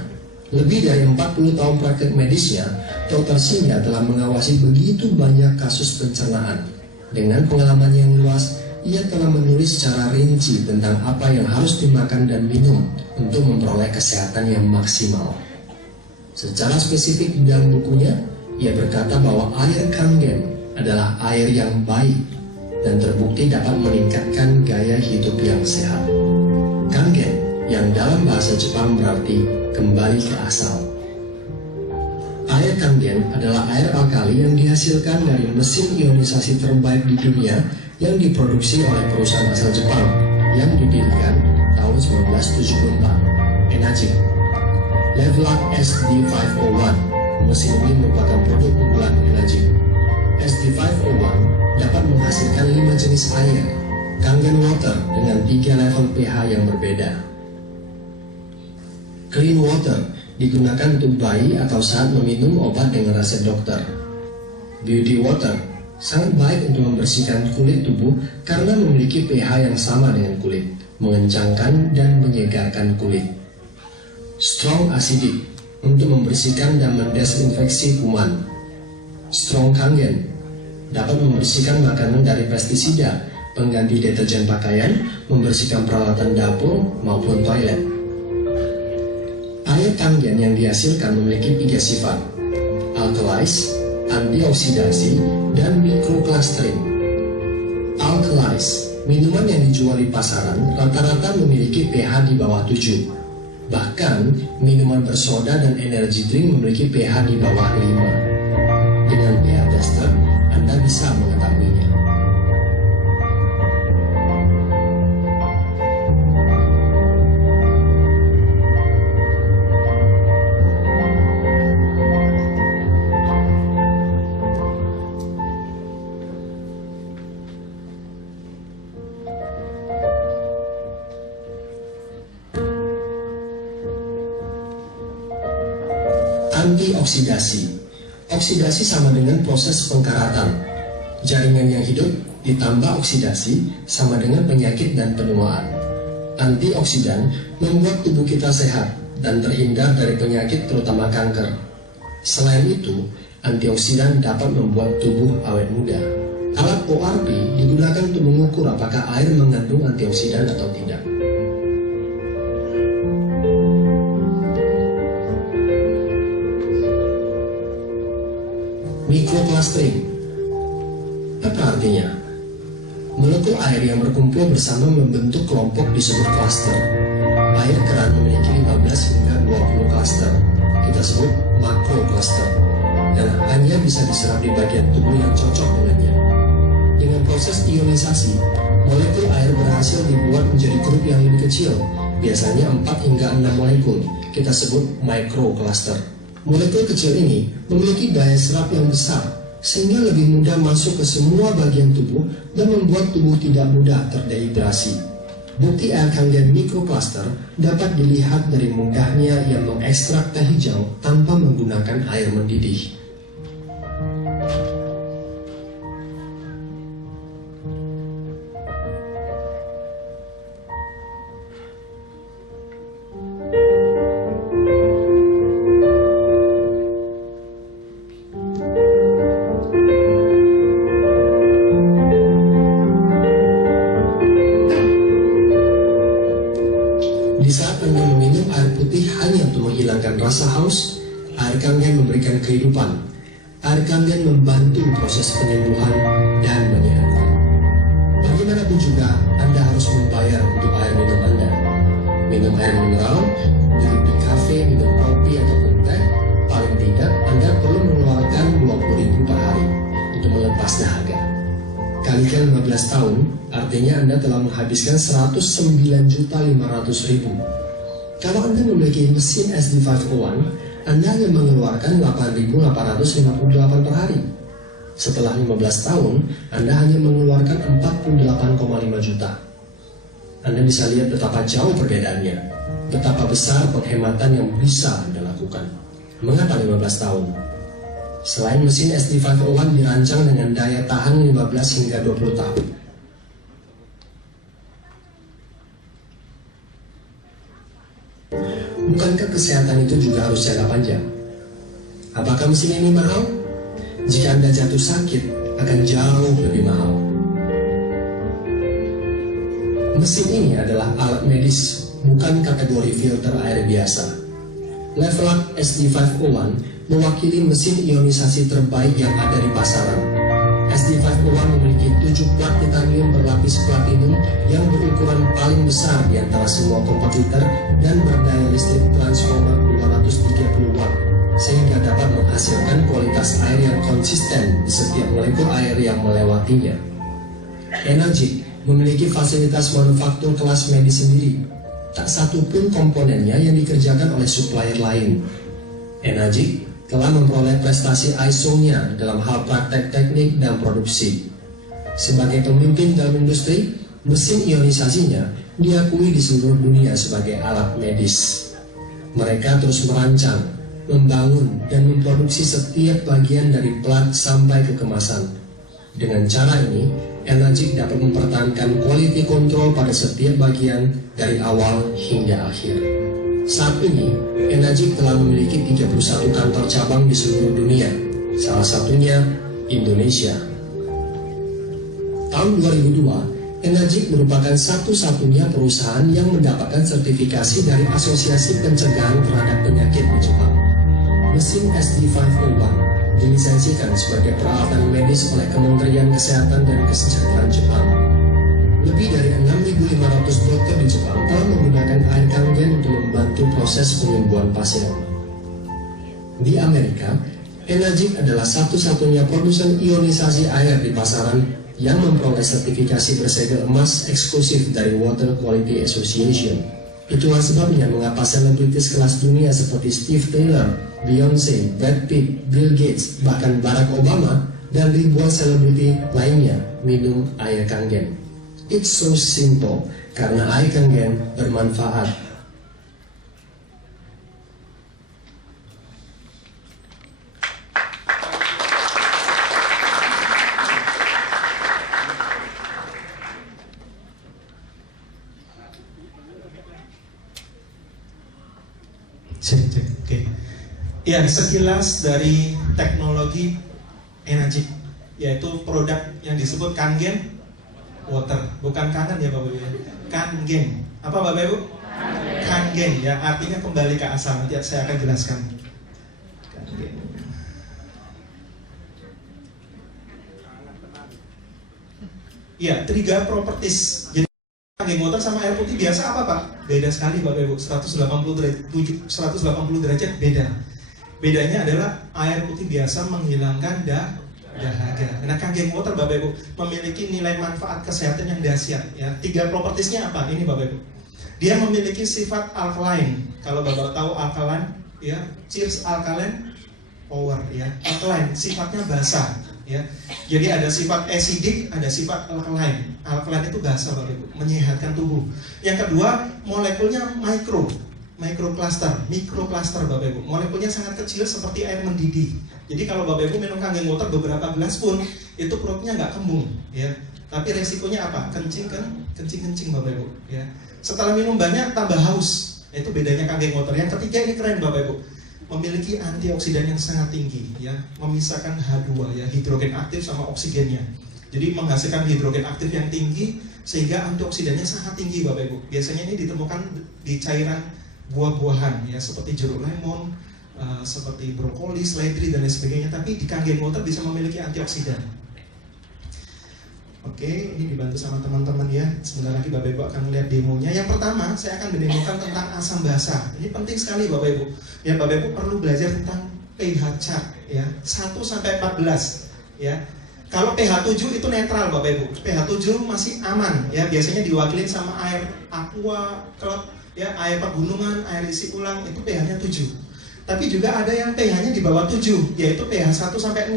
Lebih dari 40 tahun praktek medisnya, Dr. Shinya telah mengawasi begitu banyak kasus pencernaan. Dengan pengalaman yang luas, ia telah menulis secara rinci tentang apa yang harus dimakan dan minum untuk memperoleh kesehatan yang maksimal. Secara spesifik di dalam bukunya, ia berkata bahwa air Kangen adalah air yang baik dan terbukti dapat meningkatkan gaya hidup yang sehat. Kangen, yang dalam bahasa Jepang berarti kembali ke asal. Air Kangen adalah air alkali yang dihasilkan dari mesin ionisasi terbaik di dunia yang diproduksi oleh perusahaan asal Jepang yang didirikan tahun 1974, Enagic. Levelac SD501, mesin ini merupakan produk unggulan Enagic. SD501 dapat menghasilkan 5 jenis air, Kangen Water dengan 3 level pH yang berbeda. Clean Water digunakan untuk bayi atau saat meminum obat dengan resep dokter. Beauty Water sangat baik untuk membersihkan kulit tubuh karena memiliki pH yang sama dengan kulit, mengencangkan dan menyegarkan kulit. Strong Acidic untuk membersihkan dan mendesinfeksi kuman. Strong Kangen dapat membersihkan makanan dari pestisida, pengganti deterjen pakaian, membersihkan peralatan dapur maupun toilet. Air Kangen yang dihasilkan memiliki 3 sifat: alkalize, antioksidasi, dan microclustering. Alkalize, minuman yang dijual di pasaran rata-rata memiliki pH di bawah 7. Bahkan, minuman bersoda dan energy drink memiliki pH di bawah 5. Dengan pH tester, Anda bisa mengetahuinya. Antioksidasi. Oksidasi sama dengan proses pengkaratan. Jaringan yang hidup ditambah oksidasi sama dengan penyakit dan penuaan. Antioksidan membuat tubuh kita sehat dan terhindar dari penyakit terutama kanker. Selain itu, antioksidan dapat membuat tubuh awet muda. Alat ORP digunakan untuk mengukur apakah air mengandung antioksidan atau tidak. Microclustering. Apa artinya? Molekul air yang berkumpul bersama membentuk kelompok disebut cluster. Air keran memiliki 15 hingga 20 cluster. Kita sebut macrocluster. Dan hanya bisa diserap di bagian tubuh yang cocok dengannya. Dengan proses ionisasi, molekul air berhasil dibuat menjadi grup yang lebih kecil, biasanya 4 hingga 6 molekul. Kita sebut microcluster. Molekul kecil ini memiliki daya serap yang besar, sehingga lebih mudah masuk ke semua bagian tubuh dan membuat tubuh tidak mudah terdehidrasi. Bukti air Kangen mikrokluster dapat dilihat dari mudahnya ia mengekstrak teh hijau tanpa menggunakan air mendidih. Di saat Anda meminum air putih hanya untuk menghilangkan rasa haus, air Kangen memberikan kehidupan. Air Kangen membantu proses penyembuhan dan menyehatkan. Bagaimanapun juga, Anda harus membayar untuk air minum Anda. Minum air mineral, duduk di kafe, minum kopi ataupun teh, paling tidak Anda perlu mengeluarkan 20.000 per hari untuk melepas dahaga. Kalikan 15 tahun, artinya Anda telah menghabiskan 109.500.000. Kalau Anda memiliki mesin SD501, Anda hanya mengeluarkan 8.858 per hari. Setelah 15 tahun, Anda hanya mengeluarkan 48,5 juta. Anda bisa lihat betapa jauh perbedaannya, betapa besar penghematan yang bisa Anda lakukan. Mengapa 15 tahun? Selain mesin SD501 dirancang dengan daya tahan 15 hingga 20 tahun. Bukankah kesehatan itu juga harus jangka panjang? Apakah mesin ini mahal? Jika Anda jatuh sakit, akan jauh lebih mahal. Mesin ini adalah alat medis, bukan kategori filter air biasa. Levelak SD501 mewakili mesin ionisasi terbaik yang ada di pasaran. SD501 memiliki 7 plat titanium berlapis platinum yang berukuran paling besar di antara semua kompetitor dan berdaya listrik transformer 230 watt, sehingga dapat menghasilkan kualitas air yang konsisten di setiap molekul air yang melewatinya. Enagic memiliki fasilitas manufaktur kelas medis sendiri. Tak satu pun komponennya yang dikerjakan oleh supplier lain. Enagic telah memperoleh prestasi ISO-nya dalam hal praktek teknik dan produksi. Sebagai pemimpin dalam industri, mesin ionisasinya diakui di seluruh dunia sebagai alat medis. Mereka terus merancang, membangun, dan memproduksi setiap bagian dari plat sampai ke kemasan. Dengan cara ini, Enagic dapat mempertahankan quality control pada setiap bagian dari awal hingga akhir. Saat ini, Enagic telah memiliki 31 kantor cabang di seluruh dunia, salah satunya Indonesia. Tahun 2002, Enagic merupakan satu-satunya perusahaan yang mendapatkan sertifikasi dari Asosiasi Pencegahan Terhadap Penyakit di Jepang. Mesin SD501 dilisensikan sebagai peralatan medis oleh Kementerian Kesehatan dan Kesejahteraan Jepang. Lebih dari 6.500 dokter di Jepang telah menggunakan air Kangen untuk membantu proses penyembuhan pasien. Di Amerika, Enagic adalah satu-satunya produsen ionisasi air di pasaran yang memperoleh sertifikasi bersegel emas eksklusif dari Water Quality Association. Itulah sebabnya mengapa selebritis kelas dunia seperti Steve Taylor, Beyonce, Brad Pitt, Bill Gates, bahkan Barack Obama, dan ribuan selebriti lainnya minum air Kangen. It's so simple, karena air Kangen bermanfaat. Cek. Oke. Ya, sekilas dari teknologi Enagic, yaitu produk yang disebut Kangen Water, bukan kangen ya Bapak Ibu ya. Kangen. Apa Bapak Ibu? Kangen ya, artinya kembali ke asal. Nanti saya akan jelaskan. Kangen. Ya, 3 properties. Jadi Kangen Water sama air putih biasa apa Pak? Beda sekali Bapak Ibu, 180 derajat beda. Bedanya adalah air putih biasa menghilangkan dahaga. Nah, Kangen Water Bapak Ibu memiliki nilai manfaat kesehatan yang dahsyat ya. 3 propertiesnya apa? Ini Bapak Ibu. Dia memiliki sifat alkaline. Kalau Bapak tahu alkaline ya, cheers alkaline power ya. Alkaline sifatnya basah ya. Jadi ada sifat acidic, ada sifat alkaline. Alkaline itu basa Bapak Ibu, menyehatkan tubuh. Yang kedua, molekulnya mikrokluster Bapak Ibu. Molekulnya sangat kecil seperti air mendidih. Jadi kalau Bapak Ibu minum Kangen Water beberapa gelas pun itu perutnya nggak kembung, ya. Tapi resikonya apa? Kencing Bapak Ibu, ya. Setelah minum banyak tambah haus. Itu bedanya Kangen Water. Yang ketiga ini keren Bapak Ibu, memiliki antioksidan yang sangat tinggi, ya, memisahkan H2, ya, hidrogen aktif sama oksigennya. Jadi menghasilkan hidrogen aktif yang tinggi sehingga antioksidannya sangat tinggi Bapak Ibu. Biasanya ini ditemukan di cairan buah-buahan, ya, seperti jeruk lemon, seperti brokoli, seledri dan lain sebagainya. Tapi di Kangen Water bisa memiliki antioksidan. Oke, ini dibantu sama teman-teman ya. Sebentar lagi Bapak Ibu akan melihat demonya. Yang pertama, saya akan mendemokan tentang asam basa. Ini penting sekali Bapak Ibu. Ya, Bapak Ibu perlu belajar tentang pH chart, ya. 1 sampai 14, ya. Kalau pH 7 itu netral Bapak Ibu. pH 7 masih aman, ya. Biasanya diwakilin sama air aqua, kelot, ya, air pegunungan, air isi ulang, itu pH-nya 7. Tapi juga ada yang pH-nya di bawah 7, yaitu pH 1 sampai 6.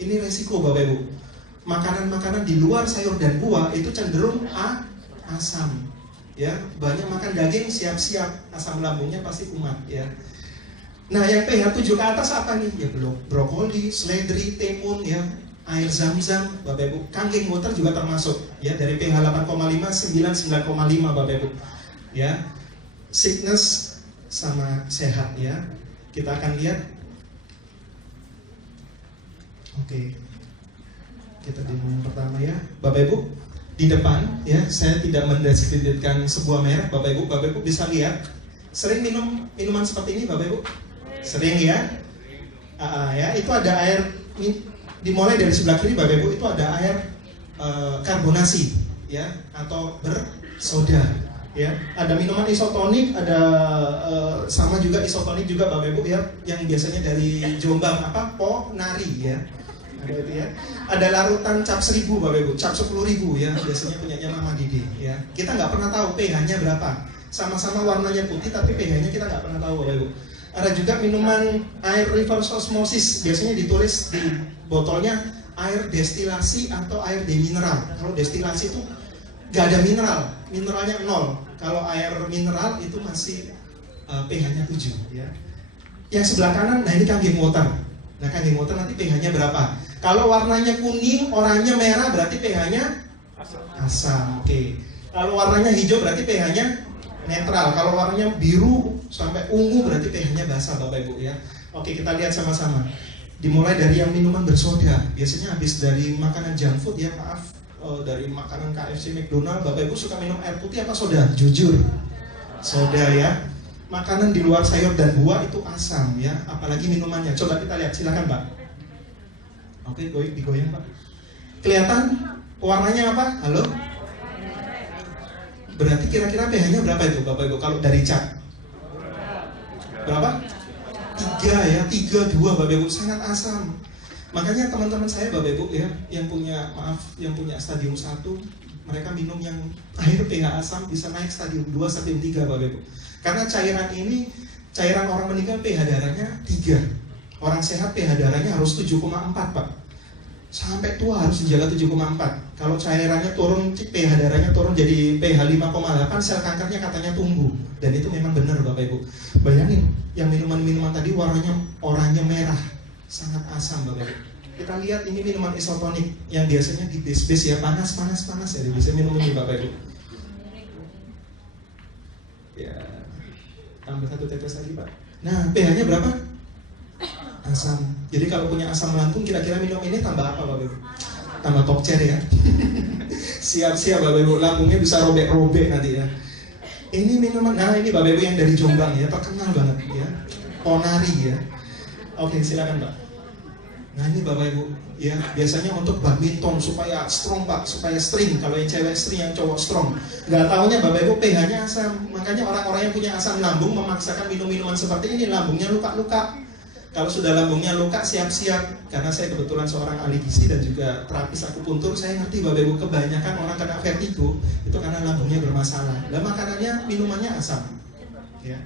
Ini resiko Bapak Ibu. Makanan-makanan di luar sayur dan buah itu cenderung asam, ya. Banyak makan daging, siap-siap asam lambungnya pasti kumat, ya. Nah, yang pH 7 ke atas apa nih? Ya, brokoli, seledri, timun, ya, air zam-zam Bapak Ibu. Kangen Water juga termasuk, ya, dari pH 8,5, 9,5 Bapak Ibu, ya. Sickness sama sehat, ya. Kita akan lihat. Oke. Kita demo yang pertama, ya, Bapak Ibu. Di depan, ya, saya tidak mendiskreditkan sebuah merek Bapak Ibu. Bapak Ibu bisa lihat, sering minum minuman seperti ini Bapak Ibu? Sering, ya. Ya, itu ada air, dimulai dari sebelah kiri Bapak Ibu, itu ada air karbonasi, ya, atau bersoda, ya. Ada minuman isotonik, ada sama juga isotonik juga Bapak Ibu, ya, yang biasanya dari Jombang, Ponari, ya. Ada itu, ya. Ada larutan cap 1000 Bapak Ibu, cap 10.000, ya, biasanya punyanya Mama Didi, ya. Kita nggak pernah tahu pH-nya berapa. Sama-sama warnanya putih tapi pH-nya kita nggak pernah tahu Bapak Ibu. Ada juga minuman air reverse osmosis, biasanya ditulis di botolnya air destilasi atau air demineral. Kalau destilasi itu nggak ada mineral, mineralnya 0. Kalau air mineral itu masih pH-nya 7, ya. Yang sebelah kanan, nah ini Kangen Water. Nah, Kangen Water nanti pH-nya berapa? Kalau warnanya kuning, oranye, merah berarti pH-nya asam. Oke. Kalau warnanya hijau berarti pH-nya netral. Kalau warnanya biru sampai ungu berarti pH-nya basa Bapak Ibu, ya. Oke, kita lihat sama-sama. Dimulai dari yang minuman bersoda. Biasanya habis dari makanan junk food, ya, maaf, dari makanan KFC, McDonald, Bapak Ibu suka minum air putih apa soda? Jujur, soda, ya. Makanan di luar sayur dan buah itu asam, ya. Apalagi minumannya. Coba kita lihat, silakan Pak. Oke, digoyang Pak. Kelihatan warnanya apa? Halo? Berarti kira-kira pH-nya berapa itu Bapak Ibu kalau dari cat? Berapa? 3, ya, 3, 2 Bapak Ibu, sangat asam. Makanya teman-teman saya Bapak Ibu, ya, yang punya stadium 1, mereka minum yang air pH asam bisa naik stadium 2, stadium 3 Bapak Ibu. Karena cairan ini, cairan orang meninggal pH darahnya 3. Orang sehat pH darahnya harus 7,4 Pak. Sampai tua harus menjaga 7,4. Kalau cairannya turun, pH darahnya turun jadi pH 5,8, sel kankernya katanya tumbuh. Dan itu memang benar Bapak Ibu. Bayangin, yang minuman-minuman tadi warnanya oranye merah, sangat asam Bapak Ibu. Kita lihat ini minuman isotonik yang biasanya di bis-bis, ya, panas ya, bisa minum ini Bapak Ibu. Ya, tambah 1 tetes lagi Pak. Nah, pH-nya berapa? Asam. Jadi kalau punya asam lambung, kira-kira minum ini tambah apa Bapak Ibu? Tambah tokcer, ya. Siap-siap Bapak Ibu, lambungnya bisa robek-robek nanti, ya. Ini minuman, nah ini Bapak Ibu yang dari Jombang, ya, terkenal banget, ya. Ponari, ya. Oke, silakan Pak. Nah ini Bapak Ibu, ya, biasanya untuk badminton supaya strong Pak, supaya string. Kalau yang cewek string, yang cowok strong. Nggak taunya Bapak Ibu pH-nya asam. Makanya orang-orang yang punya asam lambung memaksakan minum minuman seperti ini, lambungnya luka-luka. Kalau sudah lambungnya luka, siap-siap. Karena saya kebetulan seorang ahli gizi dan juga terapis akupuntur, saya ngerti Bapak Ibu, kebanyakan orang kena vertigo itu karena lambungnya bermasalah. Dan makanannya, minumannya asam, ya.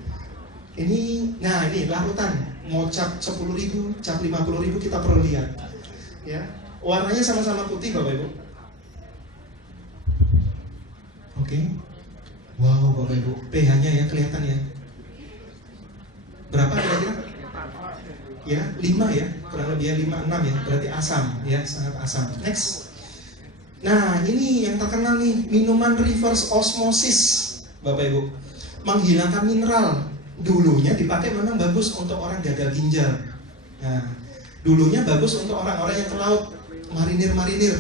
Ini, nah ini larutan, mau cap 10.000, cap 50.000 kita perlu lihat, ya. Warnanya sama-sama putih Bapak Ibu. Oke. Wow Bapak Ibu, pH-nya ya kelihatan ya. Berapa kira-kira? Ya, 5 ya, kurang lebih ya 5, 6 ya. Berarti asam ya, sangat asam. Next. Nah, ini yang terkenal nih, minuman reverse osmosis Bapak Ibu. Menghilangkan mineral. Dulunya dipakai memang bagus untuk orang gagal ginjal. Nah, dulunya bagus untuk orang-orang yang ke laut, marinir-marinir.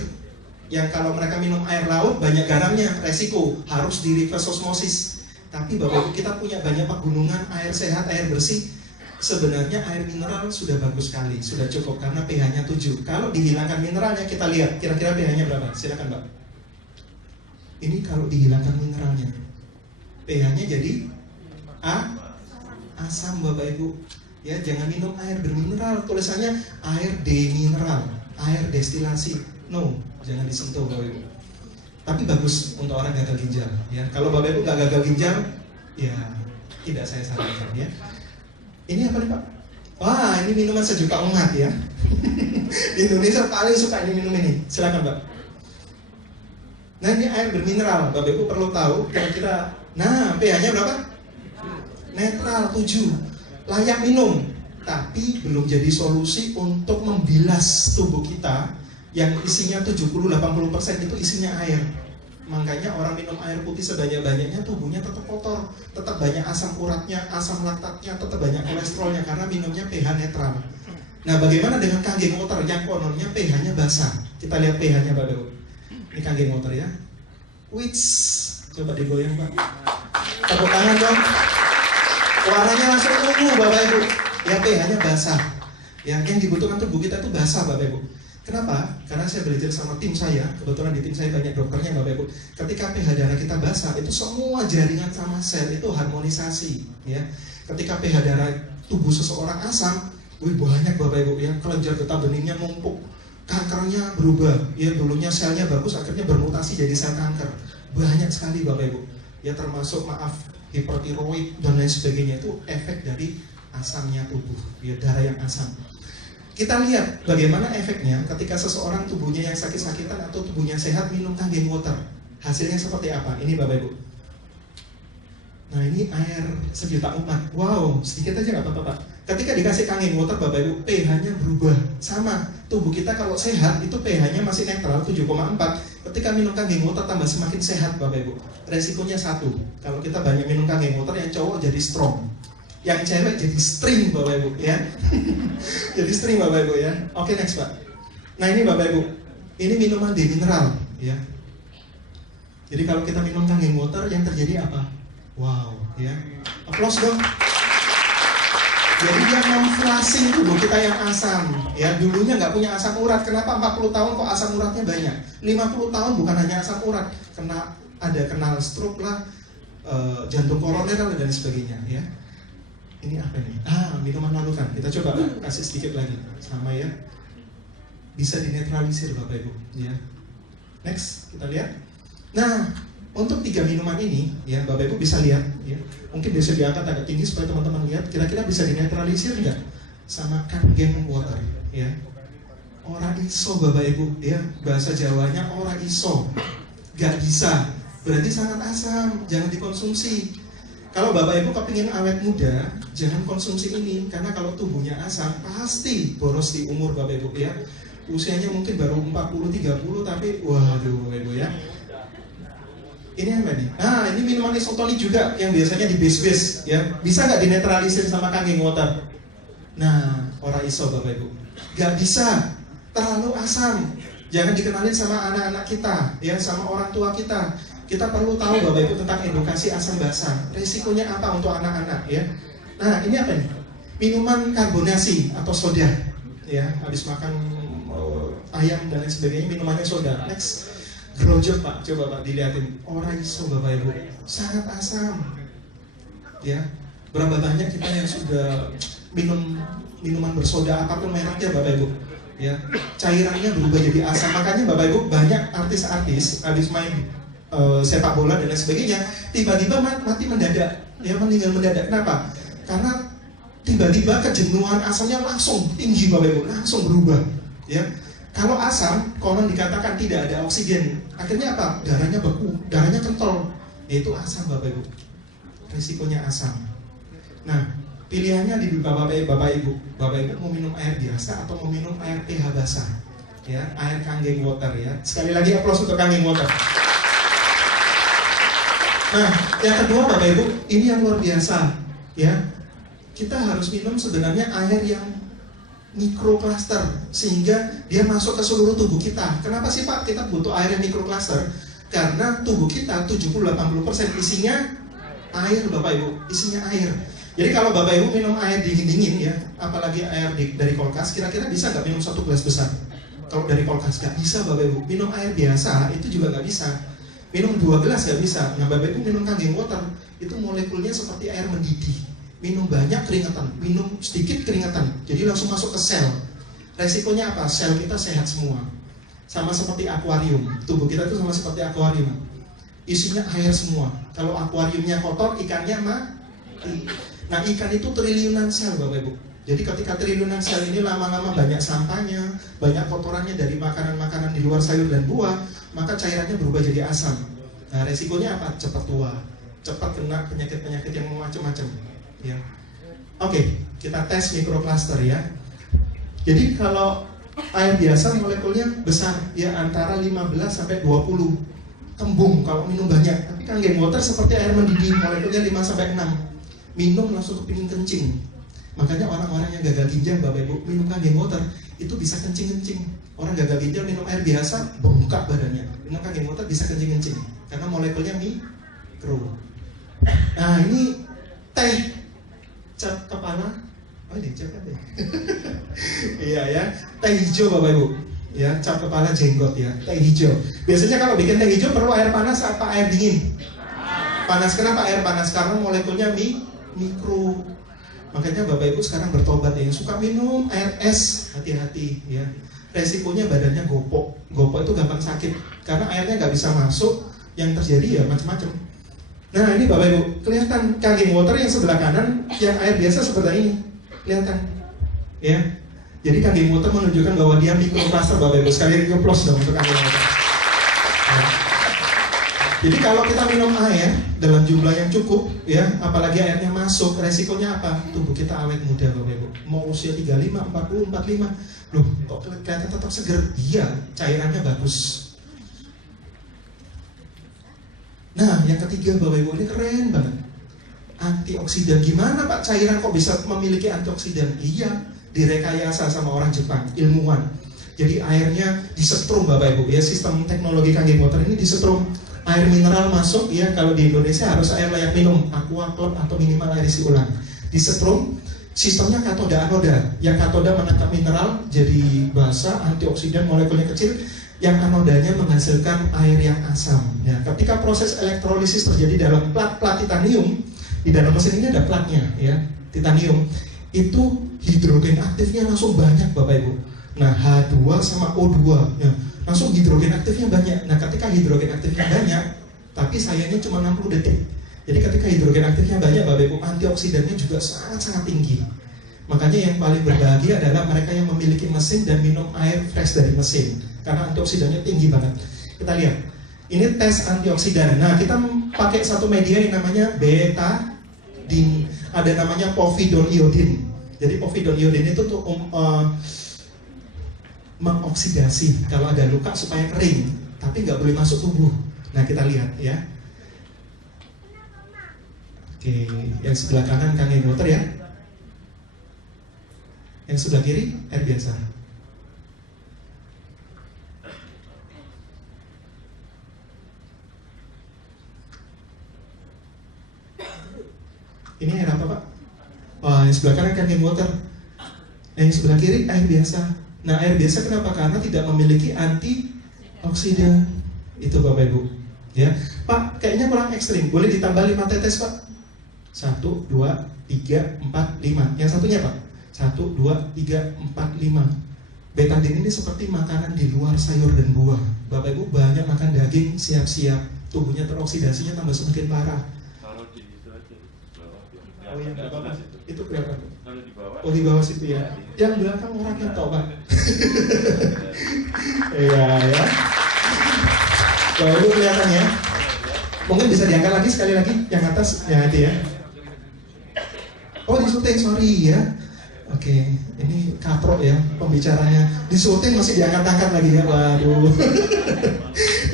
Yang kalau mereka minum air laut banyak garamnya, resiko harus di reverse osmosis. Tapi Bapak Ibu, kita punya banyak pegunungan, air sehat, air bersih. Sebenarnya air mineral sudah bagus sekali, sudah cukup karena pH-nya 7. Kalau dihilangkan mineralnya, kita lihat kira-kira pH-nya berapa. Silakan Mbak. Ini kalau dihilangkan mineralnya, pH-nya jadi asam Bapak Ibu. Ya, jangan minum air bermineral. Tulisannya air demineral, air destilasi. No, jangan disentuh Bapak Ibu. Tapi bagus untuk orang gagal ginjal. Ya, kalau Bapak Ibu nggak gagal ginjal, ya tidak saya sarankan ya. Ini apa nih Pak? Wah, ini minuman sejuta umat ya. Di Indonesia paling suka ini minum ini. Silakan Pak. Nah, ini air bermineral. Bapak Ibu perlu tahu kira-kira. Nah, pH-nya berapa? Netral 7. Layak minum. Tapi belum jadi solusi untuk membilas tubuh kita yang isinya 70-80% itu isinya air. Makanya orang minum air putih sebanyak-banyaknya tubuhnya tetap kotor, tetap banyak asam uratnya, asam laktatnya, tetap banyak kolesterolnya karena minumnya pH netral. Nah, bagaimana dengan Kangen Water yang kononnya pH-nya basah? Kita lihat pH-nya Bapak Ibu. Ini Kangen Water ya. Which coba digoyang Pak. Tepuk tangan dong. Warnanya langsung ungu Bapak Ibu. Ya pH-nya basah. Ya, yang dibutuhkan tubuh kita itu basah Bapak Ibu. Kenapa? Karena saya belajar sama tim saya, kebetulan di tim saya banyak dokternya Bapak Ibu. Ketika pH darah kita basah, itu semua jaringan sama sel itu harmonisasi, ya. Ketika pH darah tubuh seseorang asam, banyak Bapak Ibu ya, kelenjar getah beningnya numpuk, kankernya berubah, ya dulunya selnya bagus, akhirnya bermutasi jadi sel kanker. Banyak sekali Bapak Ibu. Ya termasuk hipertiroid dan lain sebagainya itu efek dari asamnya tubuh, ya darah yang asam. Kita lihat bagaimana efeknya ketika seseorang tubuhnya yang sakit-sakitan atau tubuhnya sehat minum Kangen Water. Hasilnya seperti apa? Ini Bapak Ibu. Nah, ini air sejuta umat. Wow, sedikit aja nggak apa-apa Pak. Ketika dikasih Kangen Water Bapak Ibu, pH-nya berubah. Sama, tubuh kita kalau sehat itu pH-nya masih netral 7,4. Ketika minum Kangen Water tambah semakin sehat Bapak Ibu. Resikonya satu, kalau kita banyak minum Kangen Water yang cowok jadi strong, yang cewek jadi string Bapak Ibu ya. Jadi string Bapak Ibu ya. Oke, next Pak. Nah, ini Bapak Ibu, ini minuman demineral ya. Jadi kalau kita minum Kangen Water yang terjadi apa? Wow ya. Applause dong. Jadi dia memflushing tubuh kita yang asam ya. Dulunya nggak punya asam urat. Kenapa 40 tahun kok asam uratnya banyak? 50 tahun bukan hanya asam urat, kenal stroke lah, jantung koroner dan sebagainya ya. Ini apa nih? Minuman larutan. Kita coba kasih sedikit lagi. Sama ya. Bisa dinetralisir Bapak Ibu ya. Next, kita lihat. Nah, untuk 3 minuman ini ya Bapak Ibu bisa lihat ya. Mungkin bisa diangkat agak tinggi supaya teman-teman lihat kira-kira bisa dinetralisir enggak sama Kangen Water ya. Ora iso Bapak Ibu ya. Bahasa Jawanya ora iso. Gak bisa. Berarti sangat asam, jangan dikonsumsi. Kalau Bapak Ibu kepingin awet muda, jangan konsumsi ini. Karena kalau tubuhnya asam, pasti boros di umur Bapak Ibu ya. Usianya mungkin baru 40-30, tapi waduh Bapak Ibu ya. Ini apa nih? Nah, ini minuman isotonik juga yang biasanya di bis-bis ya. Bisa nggak dinetralisir sama Kangen Water? Nah, ora iso Bapak Ibu. Nggak bisa, terlalu asam. Jangan dikenalin sama anak-anak kita ya, sama orang tua kita. Kita perlu tahu Bapak Ibu tentang edukasi asam basah. Resikonya apa untuk anak-anak ya? Nah, ini apa nih? Minuman karbonasi atau soda ya. Habis makan ayam dan lain sebagainya minumannya soda. Next, grojok Pak. Coba Pak dilihatin. Ora iso Bapak Ibu. Sangat asam. Ya. Berapa banyak kita yang sudah minum minuman bersoda apapun mereknya Bapak Ibu. Ya. Cairannya berubah jadi asam. Makanya Bapak Ibu banyak artis-artis habis main sepak bola dan lain sebagainya, tiba-tiba mati mendadak, ya meninggal mendadak. Kenapa? Karena tiba-tiba kejenuhan asamnya langsung tinggi Bapak Ibu, langsung berubah, ya. Kalau asam, konon dikatakan tidak ada oksigen. Akhirnya apa? Darahnya beku, darahnya kental. Yaitu asam, Bapak Ibu. Risikonya asam. Nah, pilihannya di Bapak Ibu. Bapak Ibu mau minum air biasa atau mau minum air pH basah? Ya, air Kangen Water ya. Sekali lagi aplaus untuk Kangen Water. Nah, yang kedua Bapak Ibu, ini yang luar biasa ya. Kita harus minum sebenarnya air yang mikrokluster sehingga dia masuk ke seluruh tubuh kita. Kenapa sih Pak kita butuh air yang mikrokluster? Karena tubuh kita 70-80% isinya air Bapak Ibu, isinya air. Jadi kalau Bapak Ibu minum air dingin-dingin ya, apalagi air dari kulkas, kira-kira bisa nggak minum 1 gelas besar? Kalau dari kulkas nggak bisa Bapak Ibu. Minum air biasa itu juga nggak bisa. Minum 2 gelas nggak bisa. Nah Bapak Ibu minum Kangen Water itu molekulnya seperti air mendidih. Minum banyak keringetan, minum sedikit keringetan, jadi langsung masuk ke sel. Resikonya apa? Sel kita sehat semua. Sama seperti akuarium. Tubuh kita itu sama seperti akuarium. Isinya air semua. Kalau akuariumnya kotor, ikannya mati. Nah ikan itu triliunan sel Bapak Ibu. Jadi ketika triliunan sel ini lama-lama banyak sampahnya, banyak kotorannya dari makanan-makanan di luar sayur dan buah, maka cairannya berubah jadi asam. Nah resikonya apa? Cepat tua, cepat kena penyakit-penyakit yang macam-macam. Ya. Oke, kita tes mikrokluster ya. Jadi kalau air biasa molekulnya besar ya antara 15 sampai 20 kembung kalau minum banyak. Tapi Kangen Water seperti air mendidih, molekulnya 5 sampai 6. Minum langsung kepingin kencing. Makanya orang-orang yang gagal ginjal Bapak Ibu minum Kangen Water itu bisa kencing-kencing. Orang gagal ginjal minum air biasa bengkak badannya. Minum Kangen Water bisa kencing-kencing karena molekulnya mikro. Nah ini teh cap kepala, oh ini cap apa ya? Iya ya, teh hijau Bapak Ibu, ya cap kepala jenggot ya, teh hijau. Biasanya kalau bikin teh hijau perlu air panas apa air dingin? Panas. Kenapa air panas? Karena molekulnya mikro. Makanya Bapak Ibu sekarang bertobat ya, yang suka minum air es, hati-hati ya. Resikonya badannya gopok. Gopok itu gampang sakit karena airnya nggak bisa masuk. Yang terjadi ya macam-macam. Nah ini Bapak Ibu, kelihatan Kangen Water yang sebelah kanan, yang air biasa seperti ini, kelihatan, ya. Jadi Kangen Water menunjukkan bahwa dia mikrokluster Bapak Ibu. Sekali lagi applause dong untuk Kangen Water. Nah. Jadi kalau kita minum air dalam jumlah yang cukup, ya, apalagi airnya masuk, resikonya apa? Tubuh kita awet muda Bapak Ibu. Mau usia 35, 40, 45, loh, kok kelihatan tetap seger? Iya, cairannya bagus. Nah, yang ketiga Bapak Ibu, ini keren banget. Antioksidan. Gimana Pak cairan kok bisa memiliki antioksidan? Iya, direkayasa sama orang Jepang, ilmuwan. Jadi airnya disetrum Bapak Ibu, ya sistem teknologi Kangen Water ini disetrum. Air mineral masuk, ya kalau di Indonesia harus air layak minum, aqua club atau minimal air isi ulang. Disetrum, sistemnya katoda anoda. Yang katoda menangkap mineral jadi basah, antioksidan molekulnya kecil. Yang anodanya menghasilkan air yang asam. Ya, ketika proses elektrolisis terjadi dalam plat titanium, di dalam mesin ini ada platnya, ya, titanium. Itu hidrogen aktifnya langsung banyak Bapak Ibu. Nah H2 sama O2, ya, langsung hidrogen aktifnya banyak. Nah ketika hidrogen aktifnya banyak, tapi sayangnya cuma 60 detik. Jadi ketika hidrogen aktifnya banyak Bapak Ibu, antioksidannya juga sangat-sangat tinggi. Makanya yang paling berbahagia adalah mereka yang memiliki mesin dan minum air fresh dari mesin, karena antioksidannya tinggi banget. Kita lihat, ini tes antioksidan. Nah kita pakai satu media yang namanya betadine, ada namanya povidone iodine. Jadi povidone iodine itu tuh mengoksidasi kalau ada luka supaya kering, tapi nggak boleh masuk tubuh. Nah kita lihat ya. Oke, yang sebelah kanan Kangen Water ya. Yang sebelah kiri air biasa. Ini air apa Pak? Wah, yang sebelah kanan Kangen Water. Yang sebelah kiri air biasa. Nah air biasa kenapa? Karena tidak memiliki antioksidan. Itu Bapak Ibu. Ya, Pak, kayaknya kurang ekstrim. Boleh ditambah 5 tetes Pak? 1, 2, 3, 4, 5. Yang satunya Pak? 1, 2, 3, 4, 5. Betadine ini seperti makanan di luar sayur dan buah. Bapak Ibu banyak makan daging, siap-siap tubuhnya teroksidasinya tambah semakin parah. Oh iya, nggak apa-apa. Itu kelihatan. Kalau di bawah. Oh di bawah situ ya. Yang belakang orang yang tahu Pak. Iya ya. Bapak Ibu kelihatan ya. Mungkin bisa diangkat lagi sekali lagi yang atas, yang itu ya. Oh di syuting, sorry ya. Oke, ini kaprok ya pembicaranya. Di syuting masih diangkat-angkat lagi ya, waduh.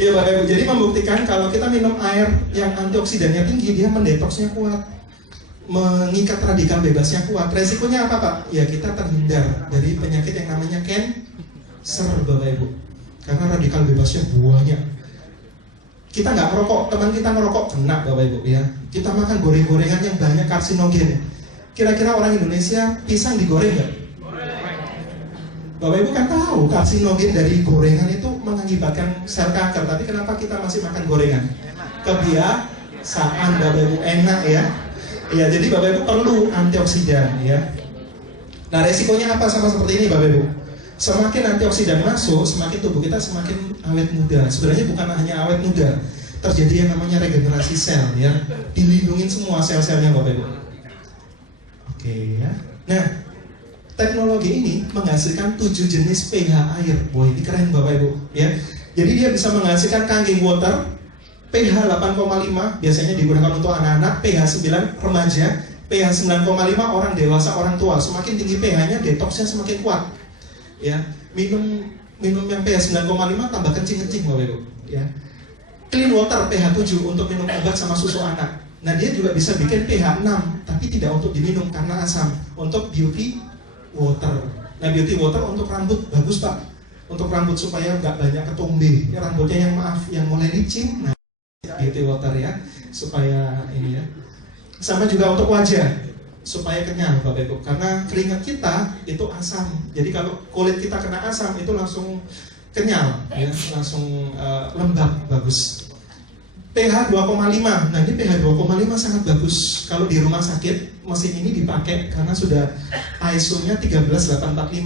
Iya Bapak Ibu, jadi membuktikan kalau kita minum air yang antioksidannya tinggi, dia mendetoksnya kuat, mengikat radikal bebasnya kuat. Resikonya apa Pak? Ya kita terhindar dari penyakit yang namanya cancer Bapak Ibu, karena radikal bebasnya banyak. Kita nggak ngerokok, teman kita ngerokok kena Bapak Ibu ya. Kita makan goreng-gorengan yang banyak karsinogen. Kira-kira orang Indonesia pisang digoreng nggak? Bapak Ibu kan tahu karsinogen dari gorengan itu mengakibatkan sel kanker, tapi kenapa kita masih makan gorengan? Kebiasaan Bapak Ibu, enak ya. Ya jadi Bapak Ibu perlu antioksidan ya. Nah resikonya apa sama seperti ini Bapak Ibu? Semakin antioksidan masuk, semakin tubuh kita semakin awet muda. Sebenarnya bukan hanya awet muda, terjadi yang namanya regenerasi sel ya. Dilindungin semua sel-selnya Bapak Ibu. Oke ya. Nah, teknologi ini menghasilkan 7 jenis pH air. Wah, ini keren Bapak Ibu ya. Jadi dia bisa menghasilkan kangen water pH 8,5 biasanya digunakan untuk anak-anak, pH 9 remaja, pH 9,5 orang dewasa, orang tua. Semakin tinggi pH-nya, detoksnya semakin kuat. Ya, minum yang pH 9,5 tambah kencing-kencing Bapak Ibu ya. Clean water pH 7 untuk minum obat sama susu anak. Nah, dia juga bisa bikin pH 6 tapi tidak untuk diminum karena asam, untuk beauty water. Nah, beauty water untuk rambut bagus Pak, untuk rambut supaya nggak banyak ketumbe ya, rambutnya yang mulai licin. Nah, beauty water ya, supaya ini ya. Sama juga untuk wajah supaya kenyal Bapak Ibu, karena keringat kita itu asam. Jadi kalau kulit kita kena asam itu langsung kenyal ya, langsung lembab, bagus. pH 2,5. Nah, ini pH 2,5 sangat bagus. Kalau di rumah sakit mesin ini dipakai karena sudah ISO-nya 13845.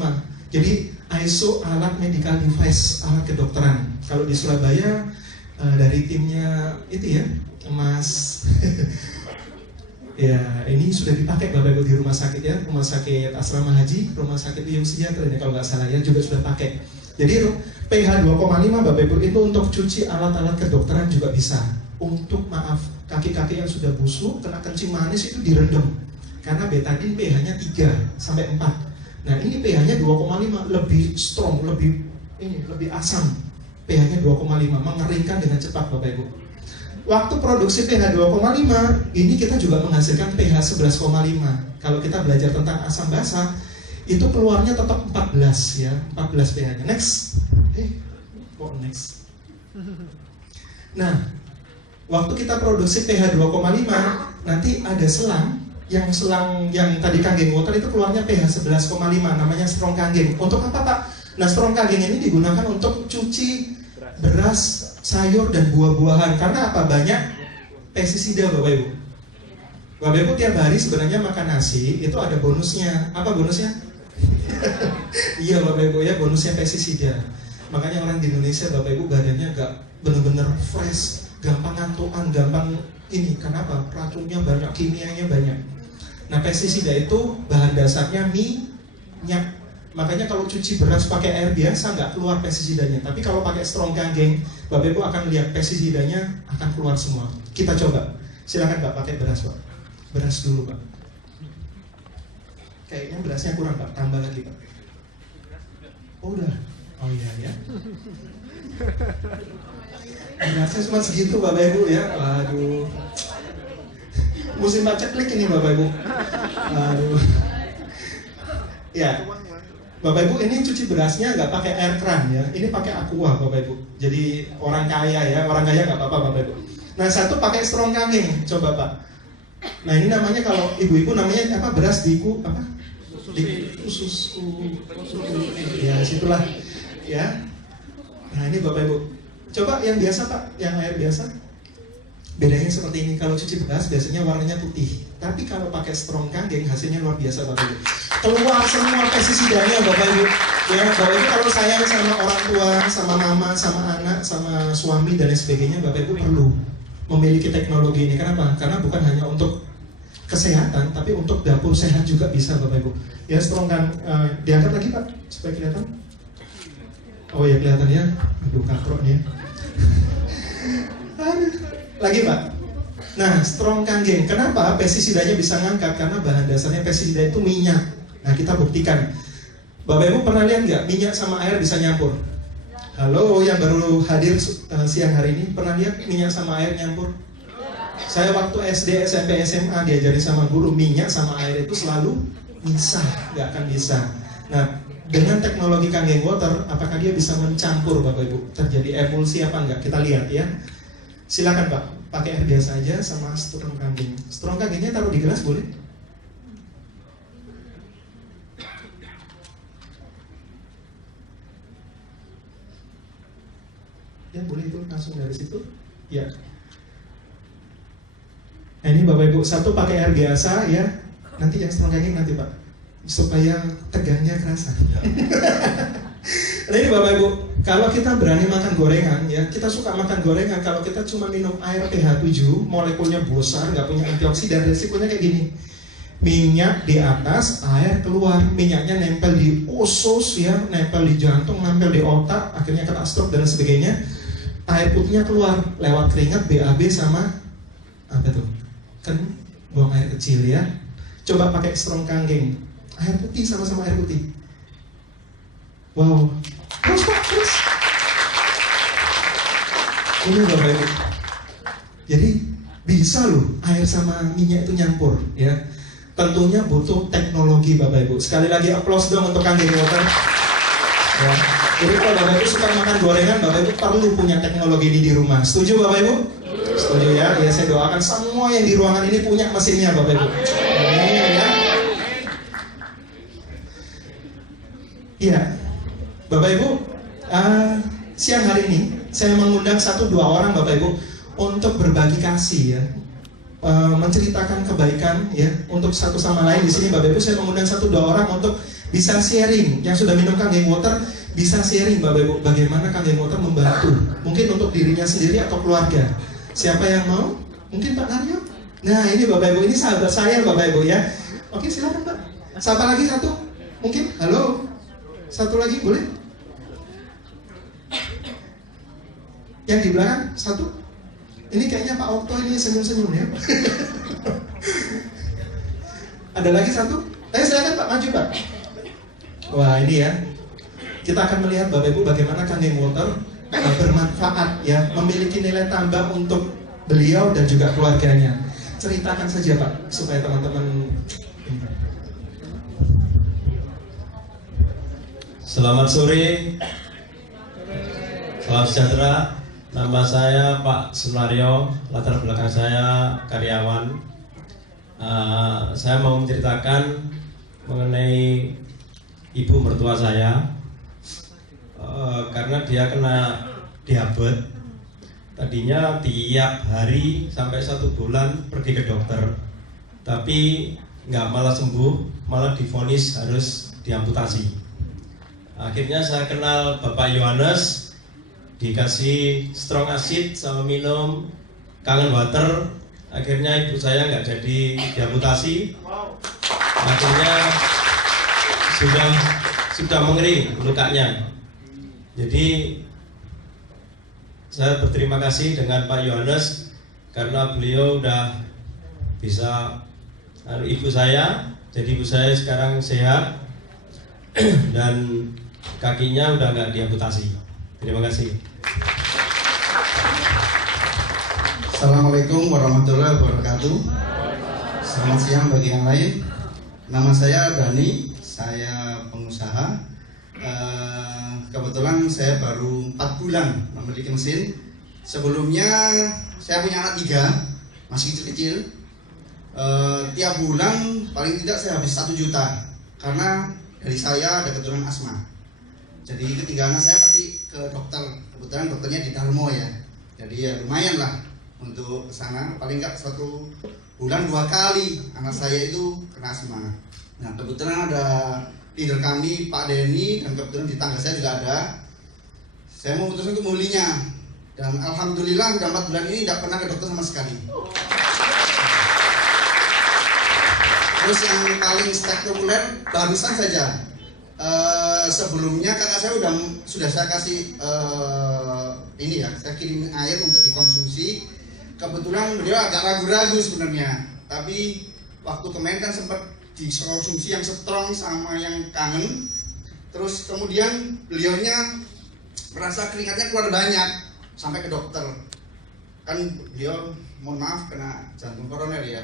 Jadi ISO alat medical device, alat kedokteran. Kalau di Surabaya dari timnya itu ya, Mas ya, ini sudah dipakai Bapak Ibu di rumah sakit ya, rumah sakit Asrama Haji, rumah sakit Biyung Sejahtera ini kalau nggak salah ya, juga sudah pakai. Jadi pH 2,5 Bapak Ibu itu untuk cuci alat-alat kedokteran juga bisa. Untuk kaki-kaki yang sudah busuk, kena kencing manis itu direndam. Karena betadin pH-nya 3 sampai 4. Nah, ini pH-nya 2,5, lebih strong, lebih asam. pH-nya 2,5, mengeringkan dengan cepat Bapak Ibu. Waktu produksi pH 2,5, ini kita juga menghasilkan pH 11,5. Kalau kita belajar tentang asam basa, itu keluarnya tetap 14 ya, 14 pH-nya. Next. Kok next? Nah, waktu kita produksi pH 2,5, nanti ada selang yang tadi kangen water itu keluarnya pH 11,5, namanya strong kangen. Untuk apa Pak? Nah, strong kangen ini digunakan untuk cuci beras, sayur dan buah-buahan. Karena apa? Banyak pestisida Bapak Ibu. Bapak Ibu tiap hari sebenarnya makan nasi itu ada bonusnya. Apa bonusnya? Iya Bapak Ibu ya, bonusnya pestisida. Makanya orang di Indonesia Bapak Ibu badannya nggak benar-benar fresh, gampang ngantukan, gampang ini. Kenapa? Racunnya banyak, kimianya banyak. Nah, pestisida itu bahan dasarnya minyak. Makanya kalau cuci beras pakai air biasa nggak keluar pestisidanya. Tapi kalau pakai strong kangen, Bapak Ibu akan lihat pestisidanya akan keluar semua. Kita coba. Silakan Pak pakai beras Pak. Beras dulu Pak. Kayaknya berasnya kurang Pak. Tambah lagi Pak. Oh udah. Oh iya ya. Berasnya cuma segitu Bapak Ibu ya. Waduh. Musim paceklik ini Bapak Ibu. Waduh. Ya. Bapak Ibu ini cuci berasnya nggak pakai air keran ya, ini pakai aqua Bapak Ibu. Jadi orang kaya ya, orang kaya nggak apa-apa Bapak Ibu. Nah, satu pakai strong kangen, coba Pak. Nah, ini namanya kalau ibu-ibu namanya apa? Beras diku apa? Usus. Ya, situlah ya. Nah, ini Bapak Ibu. Coba yang biasa Pak, yang air biasa. Bedanya seperti ini, kalau cuci beras biasanya warnanya putih. Tapi kalau pakai strong kangen hasilnya luar biasa Bapak Ibu. Keluar semua pestisidanya Bapak Ibu. Ya, Bapak Ibu kalau sayang sama orang tua, sama mama, sama anak, sama suami dan lain sebagainya, Bapak Ibu perlu memiliki teknologi ini. Kenapa? Karena bukan hanya untuk kesehatan, tapi untuk dapur sehat juga bisa Bapak Ibu. Ya strong kan, diangkat lagi Pak supaya kelihatan. Oh ya kelihatan ya, aduh kakrok nih. Lagi Pak. Nah strong kangen, kenapa pestisidanya bisa ngangkat? Karena bahan dasarnya pestisida itu minyak. Nah kita buktikan. Bapak Ibu pernah lihat nggak minyak sama air bisa nyampur? Halo yang baru hadir siang hari ini, pernah lihat minyak sama air nyampur? Saya waktu SD, SMP, SMA diajarin sama guru minyak sama air itu selalu misah, nggak akan bisa. Nah dengan teknologi kangen water, apakah dia bisa mencampur Bapak Ibu? Terjadi emulsi apa enggak? Kita lihat ya. Silakan Pak, pakai air biasa aja sama strong kangen. Strong kangennya taruh di gelas boleh? Ya boleh itu langsung dari situ. Ya. Nah ini Bapak Ibu, satu pakai air biasa ya. Nanti yang strong kangen nanti Pak, supaya tegangnya kerasa. Nah ini Bapak Ibu, kalau kita berani makan gorengan ya, kita suka makan gorengan. Kalau kita cuma minum air pH 7, molekulnya besar, nggak punya antioksidan, resikonya kayak gini. Minyak di atas, air keluar, minyaknya nempel di usus ya, nempel di jantung, nempel di otak, akhirnya kena stroke dan sebagainya. Air putihnya keluar lewat keringat, BAB sama apa tuh? Kan buang air kecil ya. Coba pakai strong kangen, air putih sama-sama air putih. Wow, terus Pak, terus. Ini Bapak Ibu. Jadi bisa loh air sama minyak itu nyampur ya. Tentunya butuh teknologi Bapak Ibu. Sekali lagi applause dong untuk kangen water. Ya. Jadi kalau Bapak Ibu suka makan gorengan, Bapak Ibu perlu punya teknologi ini di rumah. Setuju Bapak Ibu? Setuju ya? Ya saya doakan semua yang di ruangan ini punya mesinnya Bapak Ibu. Amin ya. Iya, Bapak Ibu, siang hari ini saya mengundang 1-2 orang Bapak Ibu untuk berbagi kasih ya, menceritakan kebaikan ya untuk satu sama lain. Di sini Bapak Ibu saya mengundang 1-2 orang untuk bisa sharing. Yang sudah minum kangen water bisa sharing Bapak Ibu bagaimana kangen water membantu, mungkin untuk dirinya sendiri atau keluarga. Siapa yang mau? Mungkin Pak Naryo? Nah ini Bapak Ibu, ini sahabat saya Bapak Ibu ya. Oke silakan Pak. Siapa lagi satu? Mungkin? Halo? Satu lagi boleh? Yang di belakang satu? Ini kayaknya Pak Okto ini senyum-senyum ya. Ada lagi satu? Silakan Pak, maju Pak. Wah ini ya, kita akan melihat Bapak Ibu bagaimana kangen water bermanfaat ya, memiliki nilai tambah untuk beliau dan juga keluarganya. Ceritakan saja Pak, supaya teman-teman. Selamat sore, salam sejahtera. Nama saya Pak Sunario, latar belakang saya karyawan. Saya mau menceritakan mengenai ibu mertua saya, karena dia kena diabetes. Tadinya tiap hari sampai 1 bulan pergi ke dokter, tapi nggak malah sembuh, malah divonis harus diamputasi. Akhirnya saya kenal Bapak Yohanes, dikasih strong acid sama minum kangen water. Akhirnya ibu saya nggak jadi diamputasi. Akhirnya sudah mengering lukanya. Jadi saya berterima kasih dengan Pak Yohanes karena beliau udah bisa ibu saya. Jadi ibu saya sekarang sehat dan kakinya udah nggak diamputasi. Terima kasih. Assalamualaikum warahmatullahi wabarakatuh. Selamat siang bagi yang lain. Nama saya Dani, saya pengusaha. Kebetulan saya baru 4 bulan memiliki mesin. Sebelumnya saya punya anak 3, masih kecil-kecil. Tiap bulan paling tidak saya habis 1 juta karena dari saya ada keturunan asma. Jadi ketiga anak saya pasti ke dokter. Kebetulan dokternya di Darmo ya. Jadi ya lumayan lah untuk kesana. Paling nggak 1 bulan 2 kali anak saya itu kena asma. Nah kebetulan ada leader kami Pak Denny dan kebetulan di tangga saya juga ada. Saya memutuskan untuk membelinya dan alhamdulillah udah 4 bulan ini tidak pernah ke dokter sama sekali. Terus yang paling spektakuler barusan saja. Sebelumnya kakak saya sudah saya kasih ini ya, saya kirim air untuk dikonsumsi. Kebetulan beliau agak ragu-ragu sebenarnya, tapi waktu kemarin kan sempat dikonsumsi yang strong sama yang kangen. Terus kemudian beliaunya merasa keringatnya keluar banyak sampai ke dokter. Kan beliau mohon maaf kena jantung koroner ya.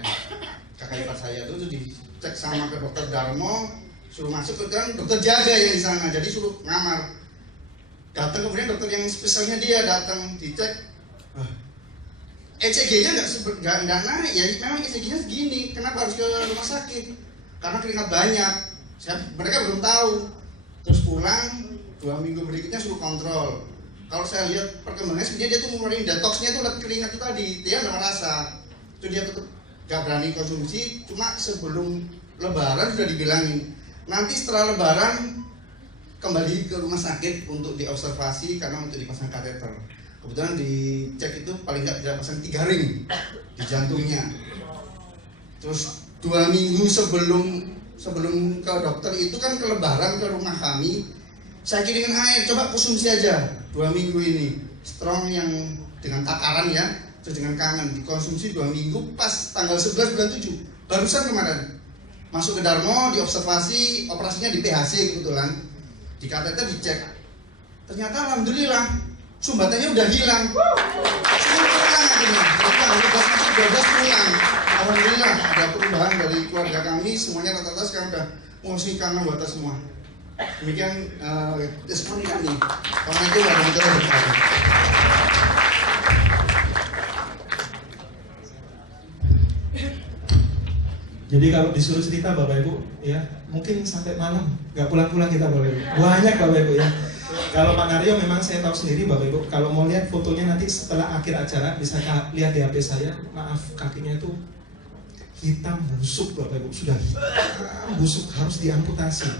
Kakak ipar saya itu dicek sama ke dokter Darmo, suruh masuk ke kan dokter jaga yang di sana, jadi suruh ngamar. Datang kemudian dokter yang spesialnya dia datang dicek, ECG-nya nggak naik ya, memang ECG-nya segini, kenapa harus ke rumah sakit? Karena keringat banyak. Mereka belum tahu. Terus pulang 2 minggu berikutnya suruh kontrol. Kalau saya lihat perkembangannya sebenarnya dia tuh mulai detoxnya tuh keringat itu tadi, dia nggak merasa. Itu dia tetap nggak berani konsumsi. Cuma sebelum Lebaran sudah dibilangin, nanti setelah Lebaran kembali ke rumah sakit untuk diobservasi karena untuk dipasang kateter. Kebetulan dicek itu paling nggak bisa pasang 3 ring di jantungnya. Terus 2 minggu sebelum ke dokter itu kan ke Lebaran ke rumah kami, saya kirimin air, coba konsumsi aja 2 minggu ini, strong yang dengan takaran ya, terus dengan kangen dikonsumsi 2 minggu, pas tanggal 11 bulan 7 barusan kemarin masuk ke Darmo, diobservasi, operasinya di PHC kebetulan, di kateter dicek, ternyata alhamdulillah sumbatannya udah hilang. Semua pulang akhirnya. Udah pulang. Alhamdulillah ada perubahan dari keluarga kami, semuanya rata-rata sekarang udah musik kangen buat semua. Demikian testimoni kami. Karena itu ada kita berkata. Jadi kalau disuruh cerita Bapak Ibu ya, mungkin sampai malam nggak pulang-pulang kita Bapak Ibu. Banyak Bapak Ibu ya. Kalau Pak Naryo memang saya tahu sendiri Bapak Ibu, kalau mau lihat fotonya nanti setelah akhir acara bisa lihat di HP saya. Maaf, kakinya itu hitam busuk Bapak Ibu, sudah hitam busuk, harus diamputasi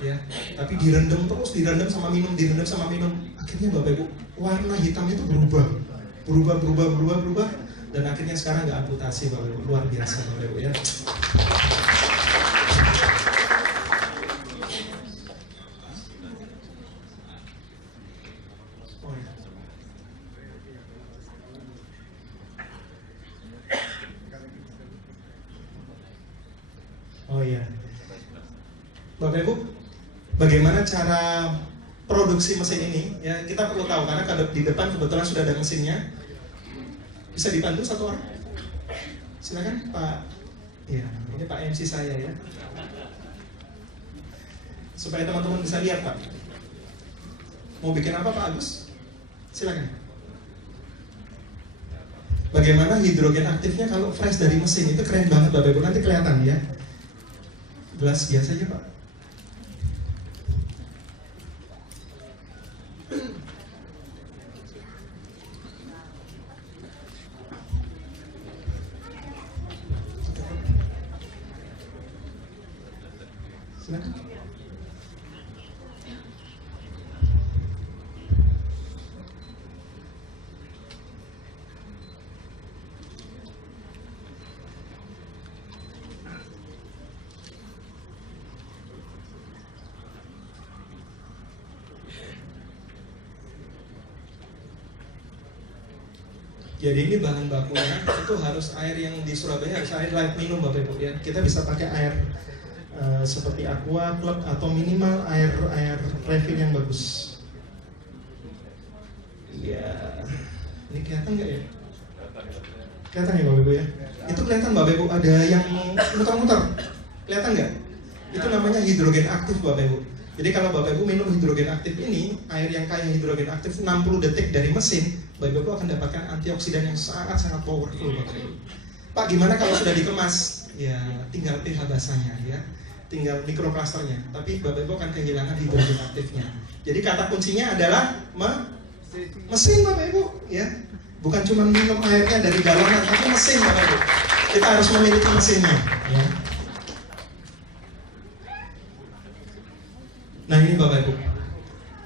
ya. Tapi direndam terus, direndam sama minum, akhirnya Bapak Ibu warna hitam itu berubah dan akhirnya sekarang nggak amputasi Bapak Ibu. Luar biasa Bapak Ibu ya. Oh iya, Bapak Ibu, bagaimana cara produksi mesin ini? Ya kita perlu tahu karena di depan kebetulan sudah ada mesinnya. Bisa dibantu satu orang? Silakan Pak. Ya, ini Pak MC saya ya. Supaya teman-teman bisa lihat Pak. Mau bikin apa Pak Agus? Silakan. Bagaimana hidrogen aktifnya kalau fresh dari mesin itu keren banget Bapak Ibu, nanti kelihatan ya. Gelas biasa aja Pak. Silakan. Jadi ini bahan bakunya itu harus air yang di Surabaya harus air layak minum Bapak Ibu ya. Kita bisa pakai air seperti Aqua, Club atau minimal air refill yang bagus. Iya. Ini kelihatan nggak ya? Kelihatan ya Bapak Ibu ya? Itu kelihatan Bapak Ibu ada yang muter-muter. Kelihatan nggak? Itu namanya hidrogen aktif Bapak Ibu. Jadi kalau Bapak Ibu minum hidrogen aktif ini, air yang kaya hidrogen aktif 60 detik dari mesin, Bapak Ibu akan dapatkan antioksidan yang sangat-sangat powerful Bapak Ibu. Pak, gimana kalau sudah dikemas? Ya, tinggal pH basahnya ya, tinggal mikroklasternya. Tapi Bapak Ibu akan kehilangan hidrogen aktifnya. Jadi kata kuncinya adalah mesin Bapak Ibu ya. Bukan cuma minum airnya dari galon, tapi mesin Bapak Ibu. Kita harus memiliki mesinnya ya. Nah ini Bapak Ibu,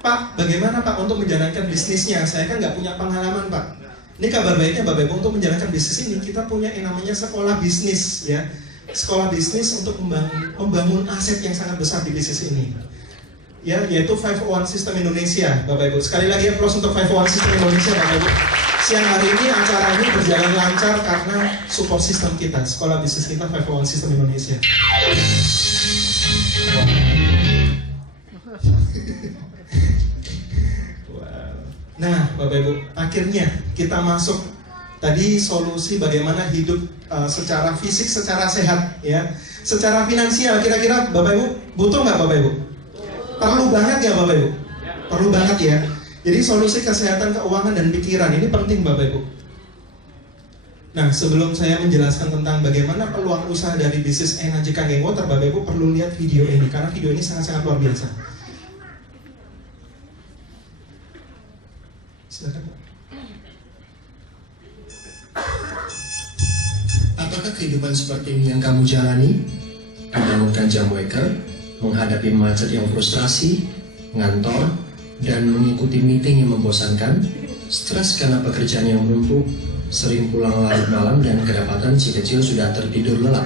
Pak, bagaimana Pak untuk menjalankan bisnisnya? Saya kan nggak punya pengalaman Pak. Ini kabar baiknya Bapak Ibu, untuk menjalankan bisnis ini kita punya yang namanya sekolah bisnis ya. sekolah bisnis untuk membangun aset yang sangat besar di bisnis ini. Ya, yaitu 501 System Indonesia, Bapak Ibu. Sekali lagi applause untuk 501 System Indonesia, Bapak Ibu. Siang hari ini acara ini berjalan lancar karena support sistem kita, sekolah bisnis kita 501 System Indonesia. Nah, Bapak Ibu, akhirnya kita masuk tadi solusi bagaimana hidup secara fisik, secara sehat, ya. Secara finansial, kira-kira Bapak Ibu butuh nggak Bapak Ibu? Perlu banget ya Bapak Ibu? Perlu banget ya. Jadi solusi kesehatan, keuangan, dan pikiran ini penting Bapak Ibu. Nah, sebelum saya menjelaskan tentang bagaimana peluang usaha dari bisnis energi Kangen Water, Bapak Ibu perlu lihat video ini karena video ini sangat-sangat luar biasa. Silakan. Apakah kehidupan seperti ini yang kamu jalani? Membangunkan jam waker, menghadapi macet yang frustrasi, ngantor, dan mengikuti meeting yang membosankan, stres karena pekerjaan yang menumpuk, sering pulang larut malam dan kedapatan si kecil sudah tertidur lelap.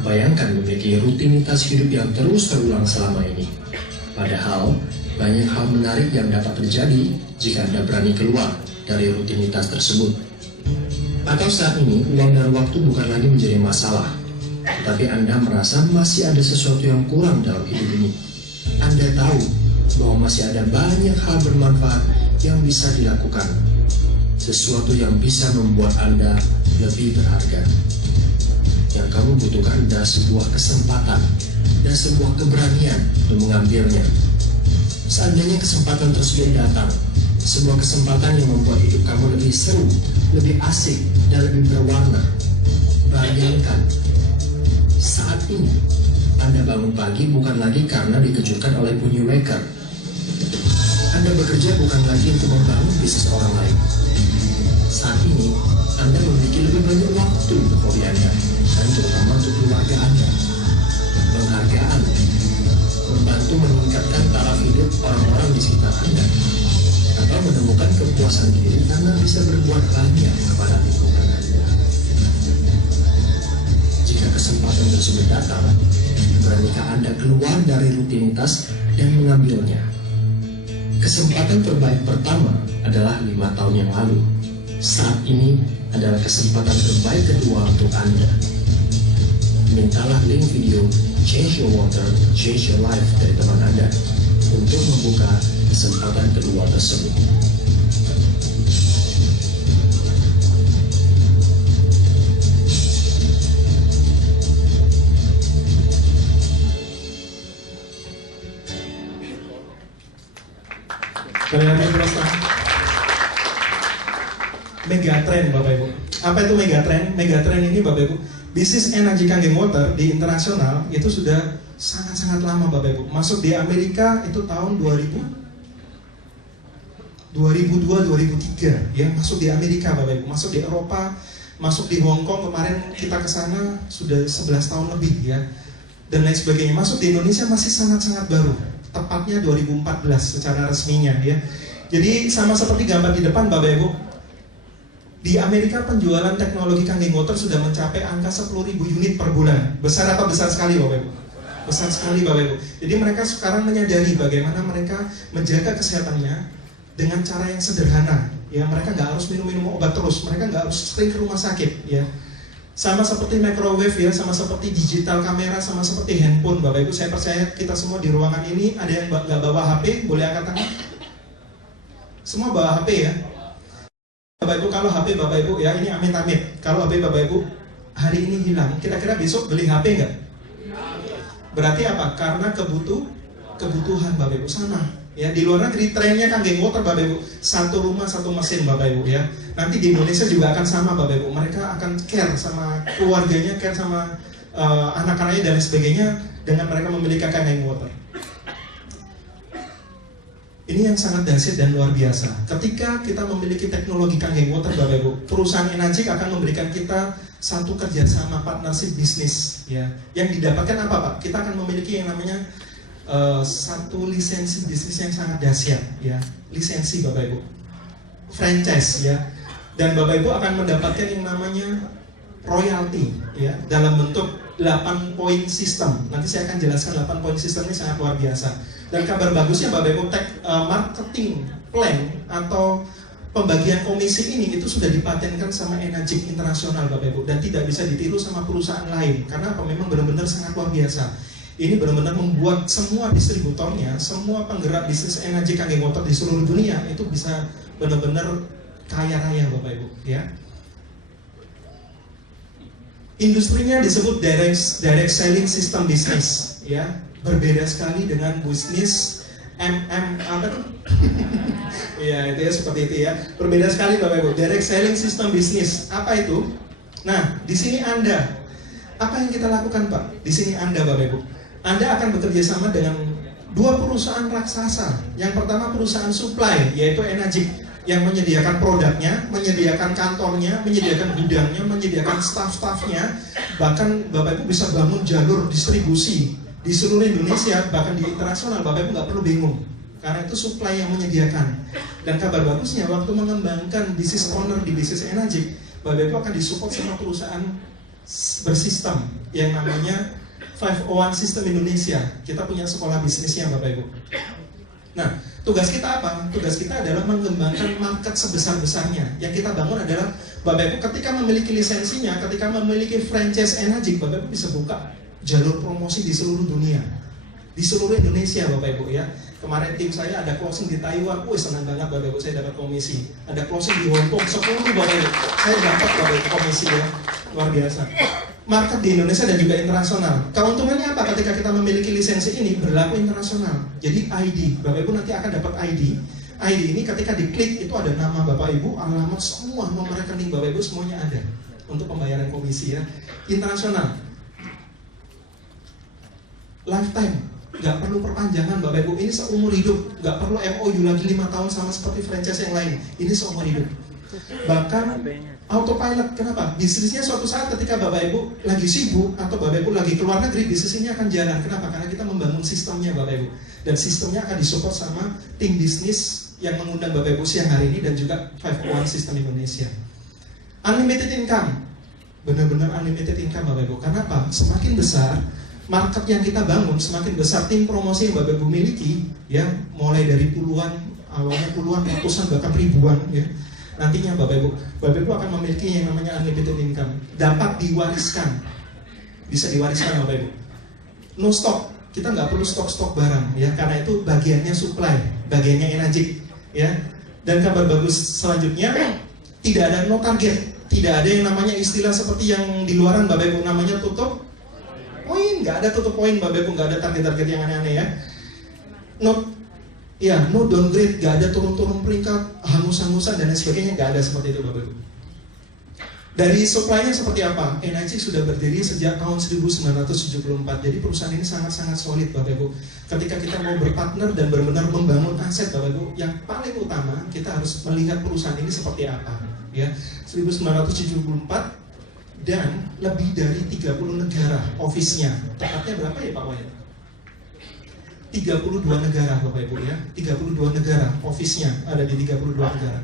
Bayangkan memiliki rutinitas hidup yang terus terulang selama ini. Padahal, banyak hal menarik yang dapat terjadi jika Anda berani keluar dari rutinitas tersebut. Atau saat ini, uang dan waktu bukan lagi menjadi masalah, tetapi Anda merasa masih ada sesuatu yang kurang dalam hidup ini. Anda tahu bahwa masih ada banyak hal bermanfaat yang bisa dilakukan, sesuatu yang bisa membuat Anda lebih berharga. Yang kamu butuhkan adalah sebuah kesempatan dan sebuah keberanian untuk mengambilnya. Seandainya kesempatan tersebut datang, sebuah kesempatan yang membuat hidup kamu lebih seru, lebih asik, dan lebih berwarna. Bayangkan, saat ini Anda bangun pagi bukan lagi karena dikejutkan oleh bunyi waker. Anda bekerja bukan lagi untuk membangun bisnis orang lain. Saat ini, Anda memiliki lebih banyak waktu untuk hobi Anda, dan terutama untuk keluarga Anda. Penghargaan, membantu meningkatkan taraf hidup orang-orang di sekitar Anda, atau menemukan kepuasan diri karena bisa berbuat banyak kepada lingkungan Anda. Jika kesempatan tersebut datang, beranikah Anda keluar dari rutinitas dan mengambilnya? Kesempatan terbaik pertama adalah 5 tahun yang lalu. Saat ini adalah kesempatan terbaik kedua untuk Anda. Mintalah link video Change Your Water, Change Your Life dari teman Anda untuk membuka kesempatan kedua tersebut. Megatrend Bapak Ibu. Apa itu megatrend? Megatrend ini Bapak Ibu, bisnis energi Kangen Water di internasional itu sudah sangat-sangat lama Bapak Ibu. Masuk di Amerika itu tahun 2002-2003 ya, masuk di Amerika Bapak Ibu, masuk di Eropa, masuk di Hong Kong, kemarin kita ke sana sudah 11 tahun lebih ya. Dan lain sebagainya. Masuk di Indonesia masih sangat-sangat baru. Tepatnya 2014 secara resminya ya. Jadi sama seperti gambar di depan Bapak Ibu, di Amerika penjualan teknologi Kangen Water sudah mencapai angka 10.000 unit per bulan. Besar apa besar sekali Bapak Ibu? Besar sekali Bapak Ibu. Jadi mereka sekarang menyadari bagaimana mereka menjaga kesehatannya dengan cara yang sederhana. Ya, mereka nggak harus minum obat terus, mereka nggak harus sering ke rumah sakit ya. Sama seperti microwave ya, sama seperti digital kamera, sama seperti handphone Bapak Ibu. Saya percaya kita semua di ruangan ini ada yang nggak bawa HP, boleh angkat tangan? Semua bawa HP ya. Bapak Ibu, kalau HP Bapak Ibu ya, ini amit-amit, kalau HP Bapak Ibu hari ini hilang, kira-kira besok beli HP nggak? Berarti apa? Karena kebutuhan Bapak Ibu sama ya. Di luar negeri trennya Kangen Water Bapak Ibu, satu rumah satu mesin Bapak Ibu ya. Nanti di Indonesia juga akan sama Bapak Ibu, mereka akan care sama keluarganya, care sama anak-anaknya dan sebagainya dengan mereka memiliki Kangen Water. Ini yang sangat dahsyat dan luar biasa. Ketika kita memiliki teknologi Kangen Water Bapak Ibu, perusahaan energi akan memberikan kita satu kerjasama partnership bisnis ya. Yang didapatkan apa Pak? Kita akan memiliki yang namanya satu lisensi bisnis yang sangat dahsyat ya. Lisensi Bapak Ibu, franchise ya. Dan Bapak Ibu akan mendapatkan yang namanya royalti ya dalam bentuk 8 poin sistem. Nanti saya akan jelaskan 8 poin sistem ini sangat luar biasa. Dan kabar bagusnya Bapak Ibu, marketing plan atau pembagian komisi ini itu sudah dipatenkan sama Enagic Internasional Bapak Ibu, dan tidak bisa ditiru sama perusahaan lain. Karena apa? Memang benar-benar sangat luar biasa. Ini benar-benar membuat semua distributornya, semua penggerak bisnis Enagic kanggeng water di seluruh dunia itu bisa benar-benar kaya raya Bapak Ibu ya. Industrinya disebut direct selling system business ya. Berbeda sekali dengan bisnis apa tuh? Ya itu ya, seperti itu ya. Berbeda sekali Bapak Ibu. Direct selling system business. Apa itu? Nah, di sini Anda apa yang kita lakukan Pak? Di sini Anda Bapak Ibu, Anda akan bekerja sama dengan 2 perusahaan raksasa. Yang pertama perusahaan supply, yaitu Enagic, yang menyediakan produknya, menyediakan kantornya, menyediakan gudangnya, menyediakan staff-staffnya. Bahkan Bapak Ibu bisa bangun jalur distribusi di seluruh Indonesia, bahkan di internasional. Bapak Ibu nggak perlu bingung, karena itu supply yang menyediakan. Dan kabar bagusnya, waktu mengembangkan bisnis owner di bisnis Enagic, Bapak Ibu akan disupport sama perusahaan bersistem yang namanya 501 System Indonesia. Kita punya sekolah bisnisnya Bapak Ibu. Nah, tugas kita apa? Tugas kita adalah mengembangkan market sebesar-besarnya. Yang kita bangun adalah Bapak Ibu ketika memiliki lisensinya, ketika memiliki franchise Enagic, Bapak Ibu bisa buka jalur promosi di seluruh dunia, di seluruh Indonesia Bapak Ibu ya. Kemarin tim saya ada closing di Taiwan, senang banget Bapak Ibu, saya dapat komisi. Ada closing di Hong Kong 10 Bapak Ibu, saya dapat Bapak Ibu komisi ya, luar biasa. Market di Indonesia dan juga internasional. Keuntungannya apa ketika kita memiliki lisensi ini? Berlaku internasional. Jadi ID, Bapak Ibu nanti akan dapat ID. ID ini ketika diklik itu ada nama Bapak Ibu, alamat, semua nomor rekening Bapak Ibu semuanya ada untuk pembayaran komisi ya. Internasional. Lifetime, nggak perlu perpanjangan Bapak Ibu. Ini seumur hidup, nggak perlu MOU lagi 5 tahun sama seperti franchise yang lain. Ini seumur hidup. Bahkan autopilot, kenapa? Bisnisnya suatu saat ketika Bapak Ibu lagi sibuk atau Bapak Ibu lagi keluar negeri, bisnis ini akan jalan. Kenapa? Karena kita membangun sistemnya Bapak Ibu. Dan sistemnya akan disupport sama tim bisnis yang mengundang Bapak Ibu siang hari ini dan juga 501 System Indonesia. Unlimited income, benar-benar unlimited income Bapak Ibu. Karena apa? Semakin besar market yang kita bangun, semakin besar tim promosi yang Bapak Ibu miliki, ya, mulai dari puluhan, awalnya puluhan, ratusan, bahkan ribuan, ya. Nantinya Bapak Ibu akan memiliki yang namanya unlimited income, dapat diwariskan, bisa diwariskan Bapak Ibu. No stock, kita nggak perlu stok barang, ya, karena itu bagiannya supply, bagiannya Enagic, ya. Dan kabar bagus selanjutnya, tidak ada no target, tidak ada yang namanya istilah seperti yang di luaran Bapak Ibu namanya tutup poin, nggak ada tutup poin Bapak Ibu, nggak ada target-target yang aneh-aneh ya. No downgrade, nggak ada turun-turun peringkat, hangus-hangusan dan lain sebagainya, nggak ada seperti itu Bapak Ibu. Dari supply-nya seperti apa? Enagic sudah berdiri sejak tahun 1974, jadi perusahaan ini sangat-sangat solid Bapak Ibu. Ketika kita mau berpartner dan benar-benar membangun aset Bapak Ibu, yang paling utama kita harus melihat perusahaan ini seperti apa. Ya, 1974 dan lebih dari 30 negara office-nya. Tepatnya berapa ya Pak Wayan? 32 negara Bapak Ibu ya, 32 negara office-nya ada di 32 negara.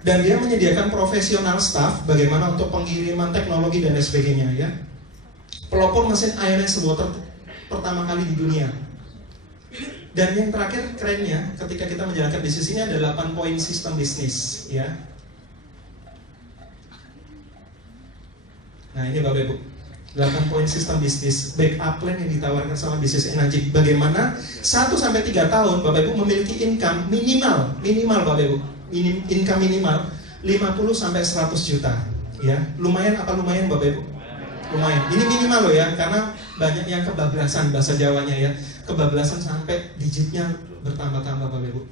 Dan dia menyediakan profesional staff bagaimana untuk pengiriman teknologi dan lain sebagainya ya. Pelopor mesin ionized water pertama kali di dunia. Dan yang terakhir kerennya ketika kita menjalankan bisnis ini ada 8 poin sistem bisnis ya. Nah ini Bapak Ibu, 8 poin sistem bisnis, backup plan yang ditawarkan sama bisnis Enagic. Bagaimana 1-3 tahun Bapak Ibu memiliki income minimal Bapak Ibu, income minimal 50-100 juta. Ya, lumayan apa lumayan Bapak Ibu? Lumayan. Ini minimal loh ya, karena banyak yang kebablasan bahasa Jawanya ya, kebablasan sampai digitnya bertambah-tambah Bapak Ibu.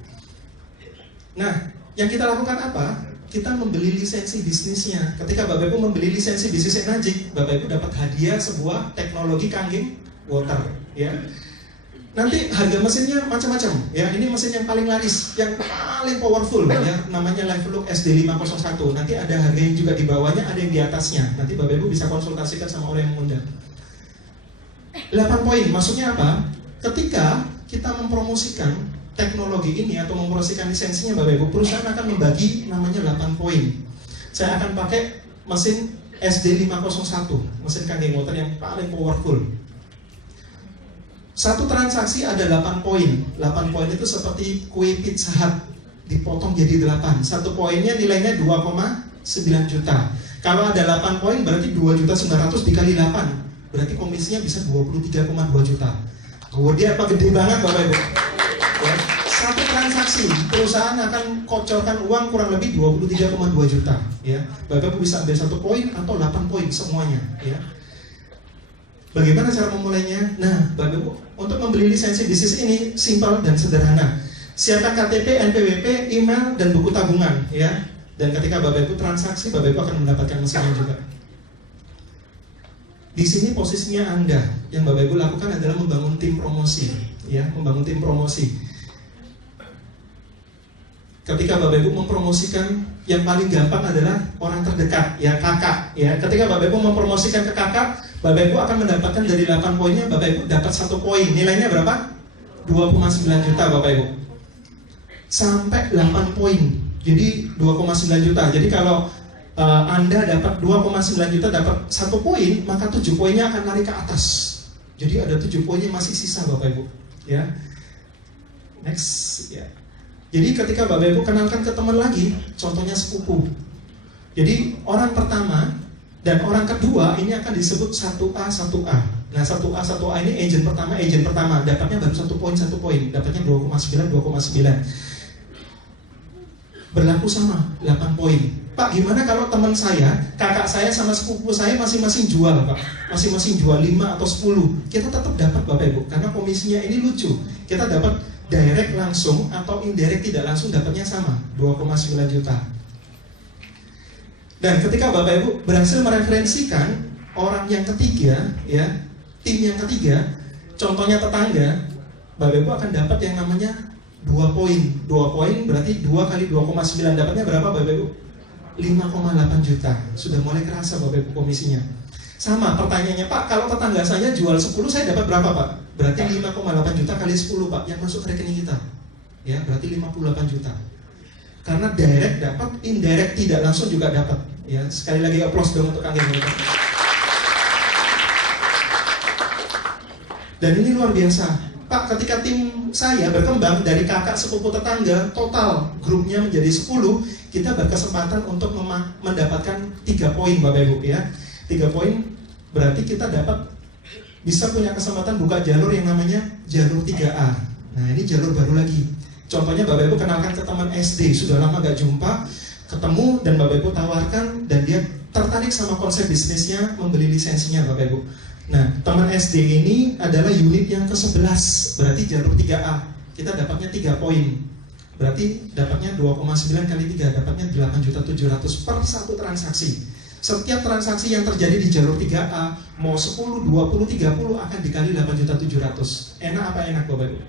Nah, yang kita lakukan apa? Kita membeli lisensi bisnisnya. Ketika Bapak Ibu membeli lisensi bisnis Enagic, Bapak Ibu dapat hadiah sebuah teknologi kanggeng water, ya. Nanti harga mesinnya macam-macam, ya. Ini mesin yang paling laris, yang paling powerful, ya. Namanya Livelook SD501. Nanti ada harga yang juga di bawahnya, ada yang di atasnya. Nanti Bapak Ibu bisa konsultasikan sama orang yang mengundang. 8 poin, maksudnya apa? Ketika kita mempromosikan teknologi ini atau mempromosikan lisensinya Bapak Ibu, perusahaan akan membagi namanya 8 poin. Saya akan pakai mesin SD 501, mesin kangge motor yang paling powerful. Satu transaksi ada 8 poin. 8 poin itu seperti kue Pizza Hut dipotong jadi 8. Satu poinnya nilainya 2,9 juta. Kalau ada 8 poin berarti 2.900.000 dikali 8. Berarti komisinya bisa 23,2 juta. Kemudian apa gede banget Bapak Ibu? Ya, satu transaksi perusahaan akan kocorkan uang kurang lebih 23,2 juta. Ya, Bapak Ibu bisa ambil 1 poin atau 8 poin semuanya. Ya. Bagaimana cara memulainya? Nah, Bapak Ibu, untuk membeli lisensi bisnis ini simpel dan sederhana. Siapkan KTP, NPWP, email, dan buku tabungan. Ya. Dan ketika Bapak Ibu transaksi, Bapak Ibu akan mendapatkan mesinnya juga. Di sini posisinya Anda, yang Bapak Ibu lakukan adalah membangun tim promosi, ya, membangun tim promosi. Ketika Bapak Ibu mempromosikan, yang paling gampang adalah orang terdekat, ya kakak, ya. Ketika Bapak Ibu mempromosikan ke kakak, Bapak Ibu akan mendapatkan dari 8 poinnya, Bapak Ibu dapat 1 poin. Nilainya berapa? 2,9 juta Bapak Ibu. Sampai 8 poin. Jadi 2,9 juta. Jadi kalau Anda dapat 2,9 juta, dapat 1 poin, maka 7 poinnya akan lari ke atas. Jadi ada 7 poinnya masih sisa Bapak Ibu. Ya. Next, ya. Jadi ketika Bapak Ibu kenalkan ke teman lagi, contohnya sepupu. Jadi orang pertama dan orang kedua ini akan disebut 1A, 1A. Nah 1A, 1A ini agent pertama, dapatnya baru 1 poin, dapatnya 2,9, 2,9. Berlaku sama, 8 poin. Pak, gimana kalau teman saya, kakak saya sama sepupu saya masing-masing jual, Pak? Masing-masing jual 5 atau 10. Kita tetap dapat Bapak Ibu, karena komisinya ini lucu. Kita dapat direct langsung atau indirect tidak langsung, dapatnya sama, 2,9 juta. Dan ketika Bapak Ibu berhasil mereferensikan orang yang ketiga, ya, tim yang ketiga, contohnya tetangga, Bapak Ibu akan dapat yang namanya 2 poin. 2 poin berarti 2 kali 2,9, dapatnya berapa Bapak Ibu? 5,8 juta. Sudah mulai kerasa Bapak Ibu komisinya. Sama pertanyaannya, Pak, kalau tetangga saya jual 10, saya dapat berapa Pak? Berarti 5,8 juta kali 10 Pak, yang masuk ke rekening kita. Ya, berarti 58 juta. Karena direct dapat, indirect tidak langsung juga dapat. Ya, sekali lagi aplaus dong untuk Kang Gembong. Dan ini luar biasa. Pak, ketika tim saya berkembang dari kakak, sepupu, tetangga, total grupnya menjadi 10, kita berkesempatan untuk mendapatkan 3 poin Bapak Ibu ya. 3 poin berarti kita dapat bisa punya kesempatan buka jalur yang namanya jalur 3A. Nah ini jalur baru lagi. Contohnya Bapak Ibu kenalkan ke teman SD, sudah lama gak jumpa, ketemu dan Bapak Ibu tawarkan dan dia tertarik sama konsep bisnisnya, membeli lisensinya Bapak Ibu. Nah teman SD ini adalah unit yang ke-11, berarti jalur 3A. Kita dapatnya 3 poin. Berarti dapatnya 2,9 kali 3, dapatnya 8.700.000 per satu transaksi. Setiap transaksi yang terjadi di jalur 3A, mau 10, 20, 30 akan dikali 8.700.000. Enak apa enak Bapak Ibu?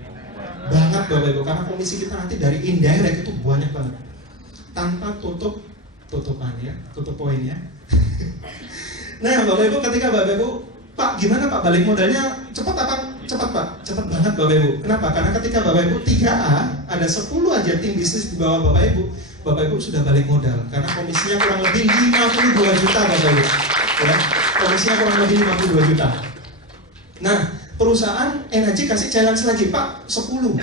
Banget Bapak Ibu, karena komisi kita nanti dari indirect itu banyak banget. Tanpa tutupan ya, tutup poin ya. Nah Bapak Ibu, ketika Bapak Ibu, Pak gimana Pak balik modalnya cepat apa? Cepat Pak, cepat banget Bapak Ibu. Kenapa? Karena ketika Bapak Ibu 3A, ada 10 aja tim bisnis di bawah Bapak Ibu, Bapak Ibu sudah balik modal. Karena komisinya kurang lebih 52 juta Bapak Ibu ya, komisinya kurang lebih 52 juta. Nah, perusahaan NHJ kasih challenge lagi, Pak 10.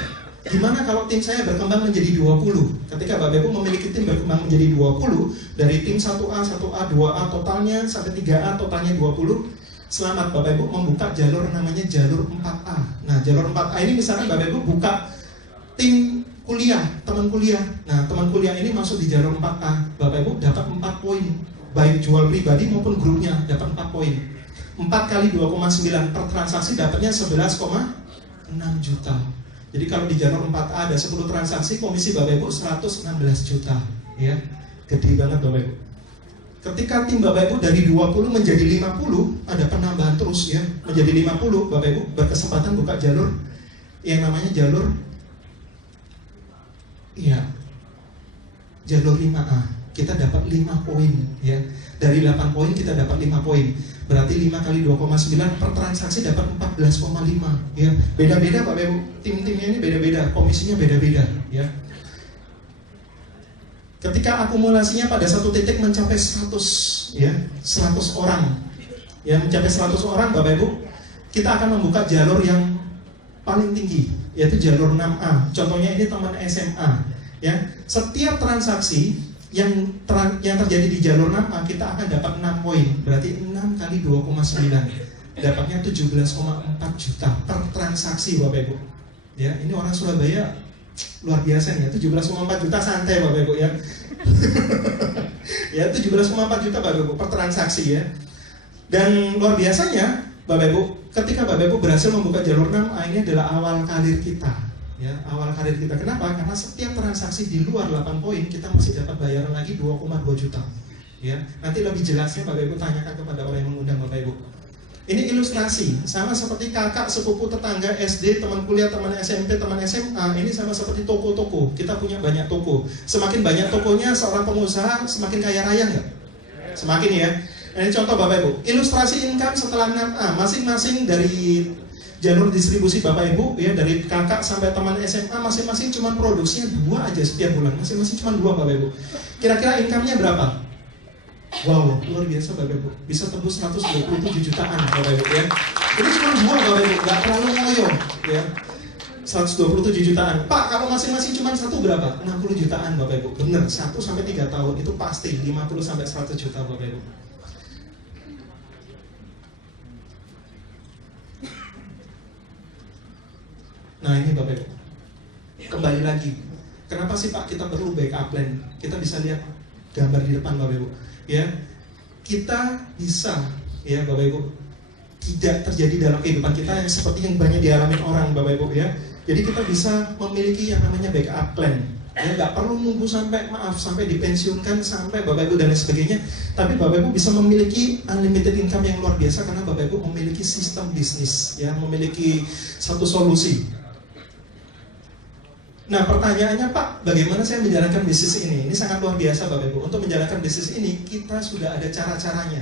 Gimana kalau tim saya berkembang menjadi 20? Ketika Bapak Ibu memiliki tim berkembang menjadi 20, dari tim 1A, 1A, 2A totalnya sampai 3A totalnya 20, selamat Bapak Ibu membuka jalur namanya jalur 4A. Nah jalur 4A ini misalkan Bapak Ibu buka tim kuliah, teman kuliah. Nah teman kuliah ini masuk di jalur 4A, Bapak Ibu dapat 4 poin, baik jual pribadi maupun grupnya dapat 4 poin. 4 kali 2,9 per transaksi dapatnya 11,6 juta. Jadi kalau di jalur 4A ada 10 transaksi, komisi Bapak Ibu 116 juta ya. Gede banget Bapak Ibu. Ketika tim Bapak Ibu dari 20 menjadi 50, ada penambahan terus ya, menjadi 50, Bapak Ibu berkesempatan buka jalur yang namanya jalur ya, jalur 5A. Kita dapat 5 poin ya. Dari 8 poin kita dapat 5 poin. Berarti 5 kali 2,9 per transaksi dapat 14,5 ya. Beda-beda Bapak Ibu. Tim-timnya ini beda-beda, komisinya beda-beda ya. Ketika akumulasinya pada satu titik mencapai 100 ya, 100 orang. Ya, mencapai 100 orang Bapak Ibu, kita akan membuka jalur yang paling tinggi, yaitu jalur 6A. Contohnya ini teman SMA, ya. Setiap transaksi yang terjadi di jalur 6A kita akan dapat 6 poin. Berarti 6 kali 2,9. Dapatnya 17,4 juta per transaksi Bapak Ibu. Ya, ini orang Surabaya luar biasa nih, 17,4 juta santai Bapak Ibu ya. Ya, 17,4 juta Bapak Ibu per transaksi ya. Dan luar biasanya Bapak Ibu, ketika Bapak Ibu berhasil membuka jalur 6A, ini adalah awal karir kita. Ya, awal karir kita. Kenapa? Karena setiap transaksi di luar 8 poin kita masih dapat bayaran lagi 2,2 juta. Ya, nanti lebih jelasnya Bapak Ibu tanyakan kepada orang yang mengundang Bapak Ibu. Ini ilustrasi, sama seperti kakak, sepupu, tetangga, SD, teman kuliah, teman SMP, teman SMA. Ini sama seperti toko-toko. Kita punya banyak toko. Semakin banyak tokonya, seorang pengusaha semakin kaya raya nggak? Semakin ya. Nah, ini contoh Bapak Ibu. Ilustrasi income setelah 6A, masing-masing dari jalur distribusi Bapak Ibu, ya, dari kakak sampai teman SMA, masing-masing cuma produksinya 2 aja setiap bulan. Masing-masing cuma 2 Bapak Ibu. Kira-kira income-nya berapa? Wow, luar biasa Bapak Ibu. Bisa tembus 127 jutaan Bapak Ibu ya. Ini cuma 2 Bapak Ibu, nggak terlalu ngoyo ya. 127 jutaan. Pak, kalau masing-masing cuma 1 berapa? 60 jutaan Bapak Ibu. Bener, 1 sampai 3 tahun itu pasti 50 sampai 100 juta Bapak Ibu. Nah, ini Bapak Ibu. Kembali lagi. Kenapa sih Pak kita perlu backup plan? Kita bisa lihat gambar di depan Bapak Ibu. Ya, kita bisa ya Bapak Ibu, tidak terjadi dalam kehidupan kita yang seperti yang banyak dialami orang Bapak Ibu ya. Jadi kita bisa memiliki yang namanya backup plan. Ya, nggak perlu nunggu sampai dipensiunkan sampai Bapak Ibu dan lain sebagainya. Tapi Bapak Ibu bisa memiliki unlimited income yang luar biasa karena Bapak Ibu memiliki sistem bisnis ya, memiliki satu solusi. Nah, pertanyaannya Pak, bagaimana saya menjalankan bisnis ini? Ini sangat luar biasa Bapak Ibu. Untuk menjalankan bisnis ini, kita sudah ada cara-caranya.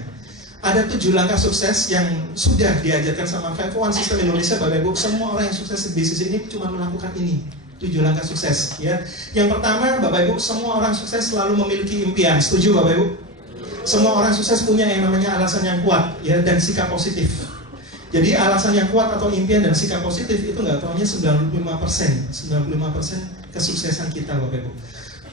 Ada 7 langkah sukses yang sudah diajarkan sama 5-1 System Indonesia Bapak Ibu. Semua orang yang sukses di bisnis ini cuma melakukan ini. 7 langkah sukses ya. Yang pertama Bapak Ibu, semua orang sukses selalu memiliki impian. Setuju Bapak Ibu? Semua orang sukses punya yang namanya alasan yang kuat ya, dan sikap positif. Jadi alasan yang kuat atau impian dan sikap positif itu nggak taunya 95% kesuksesan kita Bapak Ibu.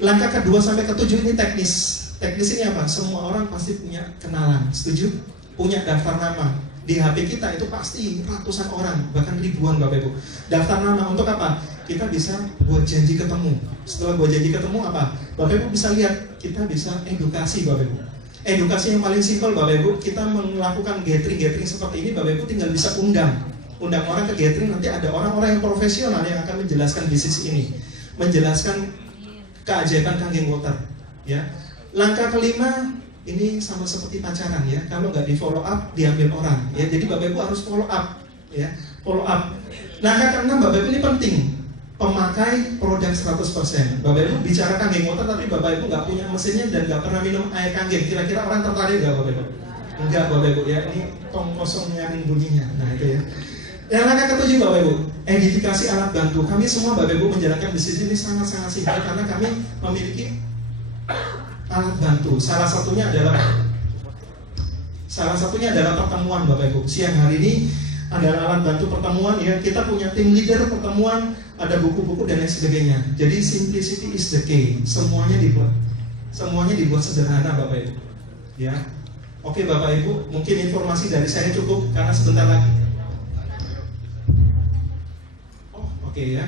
Langkah kedua sampai ke-7 ini teknis. Teknis ini apa? Semua orang pasti punya kenalan, setuju? Punya daftar nama. Di HP kita itu pasti ratusan orang, bahkan ribuan Bapak Ibu. Daftar nama untuk apa? Kita bisa buat janji ketemu. Setelah buat janji ketemu apa? Bapak Ibu bisa lihat, kita bisa edukasi Bapak Ibu. Edukasi yang paling simpel Bapak Ibu, kita melakukan gathering seperti ini Bapak Ibu tinggal bisa undang orang ke gathering, nanti ada orang-orang yang profesional yang akan menjelaskan bisnis ini, menjelaskan keajaiban Kanggeng Water ya. Langkah kelima ini sama seperti pacaran ya, kalau nggak di follow up diambil orang ya, jadi Bapak Ibu harus follow up ya, follow up. Langkah keenam Bapak Ibu ini penting, pemakai produk 100%. Bapak Ibu bicara Kanggeng Water tapi Bapak Ibu nggak punya mesinnya dan nggak pernah minum air kanggeng. Kira-kira orang tertarik nggak Bapak Ibu? Enggak Bapak Ibu ya, ini tong kosong nyaring bunyinya. Nah itu ya. Yang langkah ke-7 Bapak Ibu, edifikasi alat bantu. Kami semua Bapak Ibu menjalankan bisnis ini sangat-sangat simpel karena kami memiliki alat bantu. Salah satunya adalah pertemuan Bapak Ibu. Siang hari ini adalah alat bantu pertemuan ya. Kita punya tim leader pertemuan, ada buku-buku dan lain sebagainya. Jadi simplicity is the key. Semuanya dibuat sederhana Bapak Ibu. Ya. Oke Bapak Ibu, mungkin informasi dari saya cukup karena sebentar lagi. Oh, oke ya.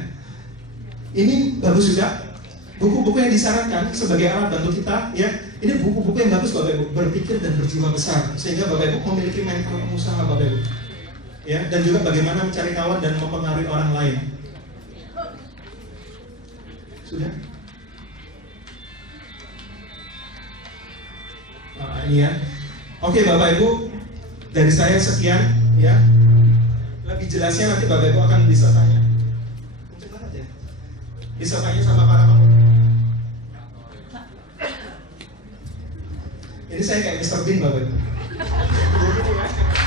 Ini bagus juga. Buku-buku yang disarankan sebagai alat bantu kita ya. Ini buku-buku yang bagus Bapak Ibu, berpikir dan berjiwa besar sehingga Bapak Ibu memiliki mental pengusaha Bapak Ibu. Ya, dan juga bagaimana mencari kawan dan mempengaruhi orang lain. Sudah? Nah, ini ya. Oke Bapak Ibu, dari saya sekian ya. Lebih jelasnya nanti Bapak Ibu akan bisa tanya. Bisa tanya sama para pengunjung. Ini saya kayak Mr. Bean Bapak Ibu.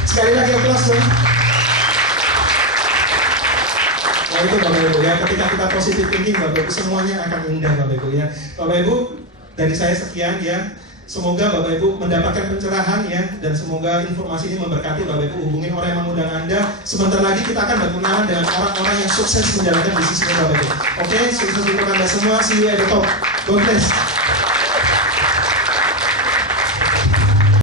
Sekali lagi aplaus dong. Nah itu Bapak Ibu ya, ketika kita positive thinking Bapak Ibu semuanya akan indah Bapak Ibu ya. Bapak Ibu, Dari saya sekian ya. Semoga Bapak Ibu mendapatkan pencerahan ya, dan semoga informasi ini memberkati Bapak Ibu. Hubungin orang yang mengundang Anda. Sebentar lagi kita akan berkenalan dengan orang-orang yang sukses menjalankan bisnis ini Bapak Ibu. Oke, sukses untuk Anda semua. See you at the top. God bless.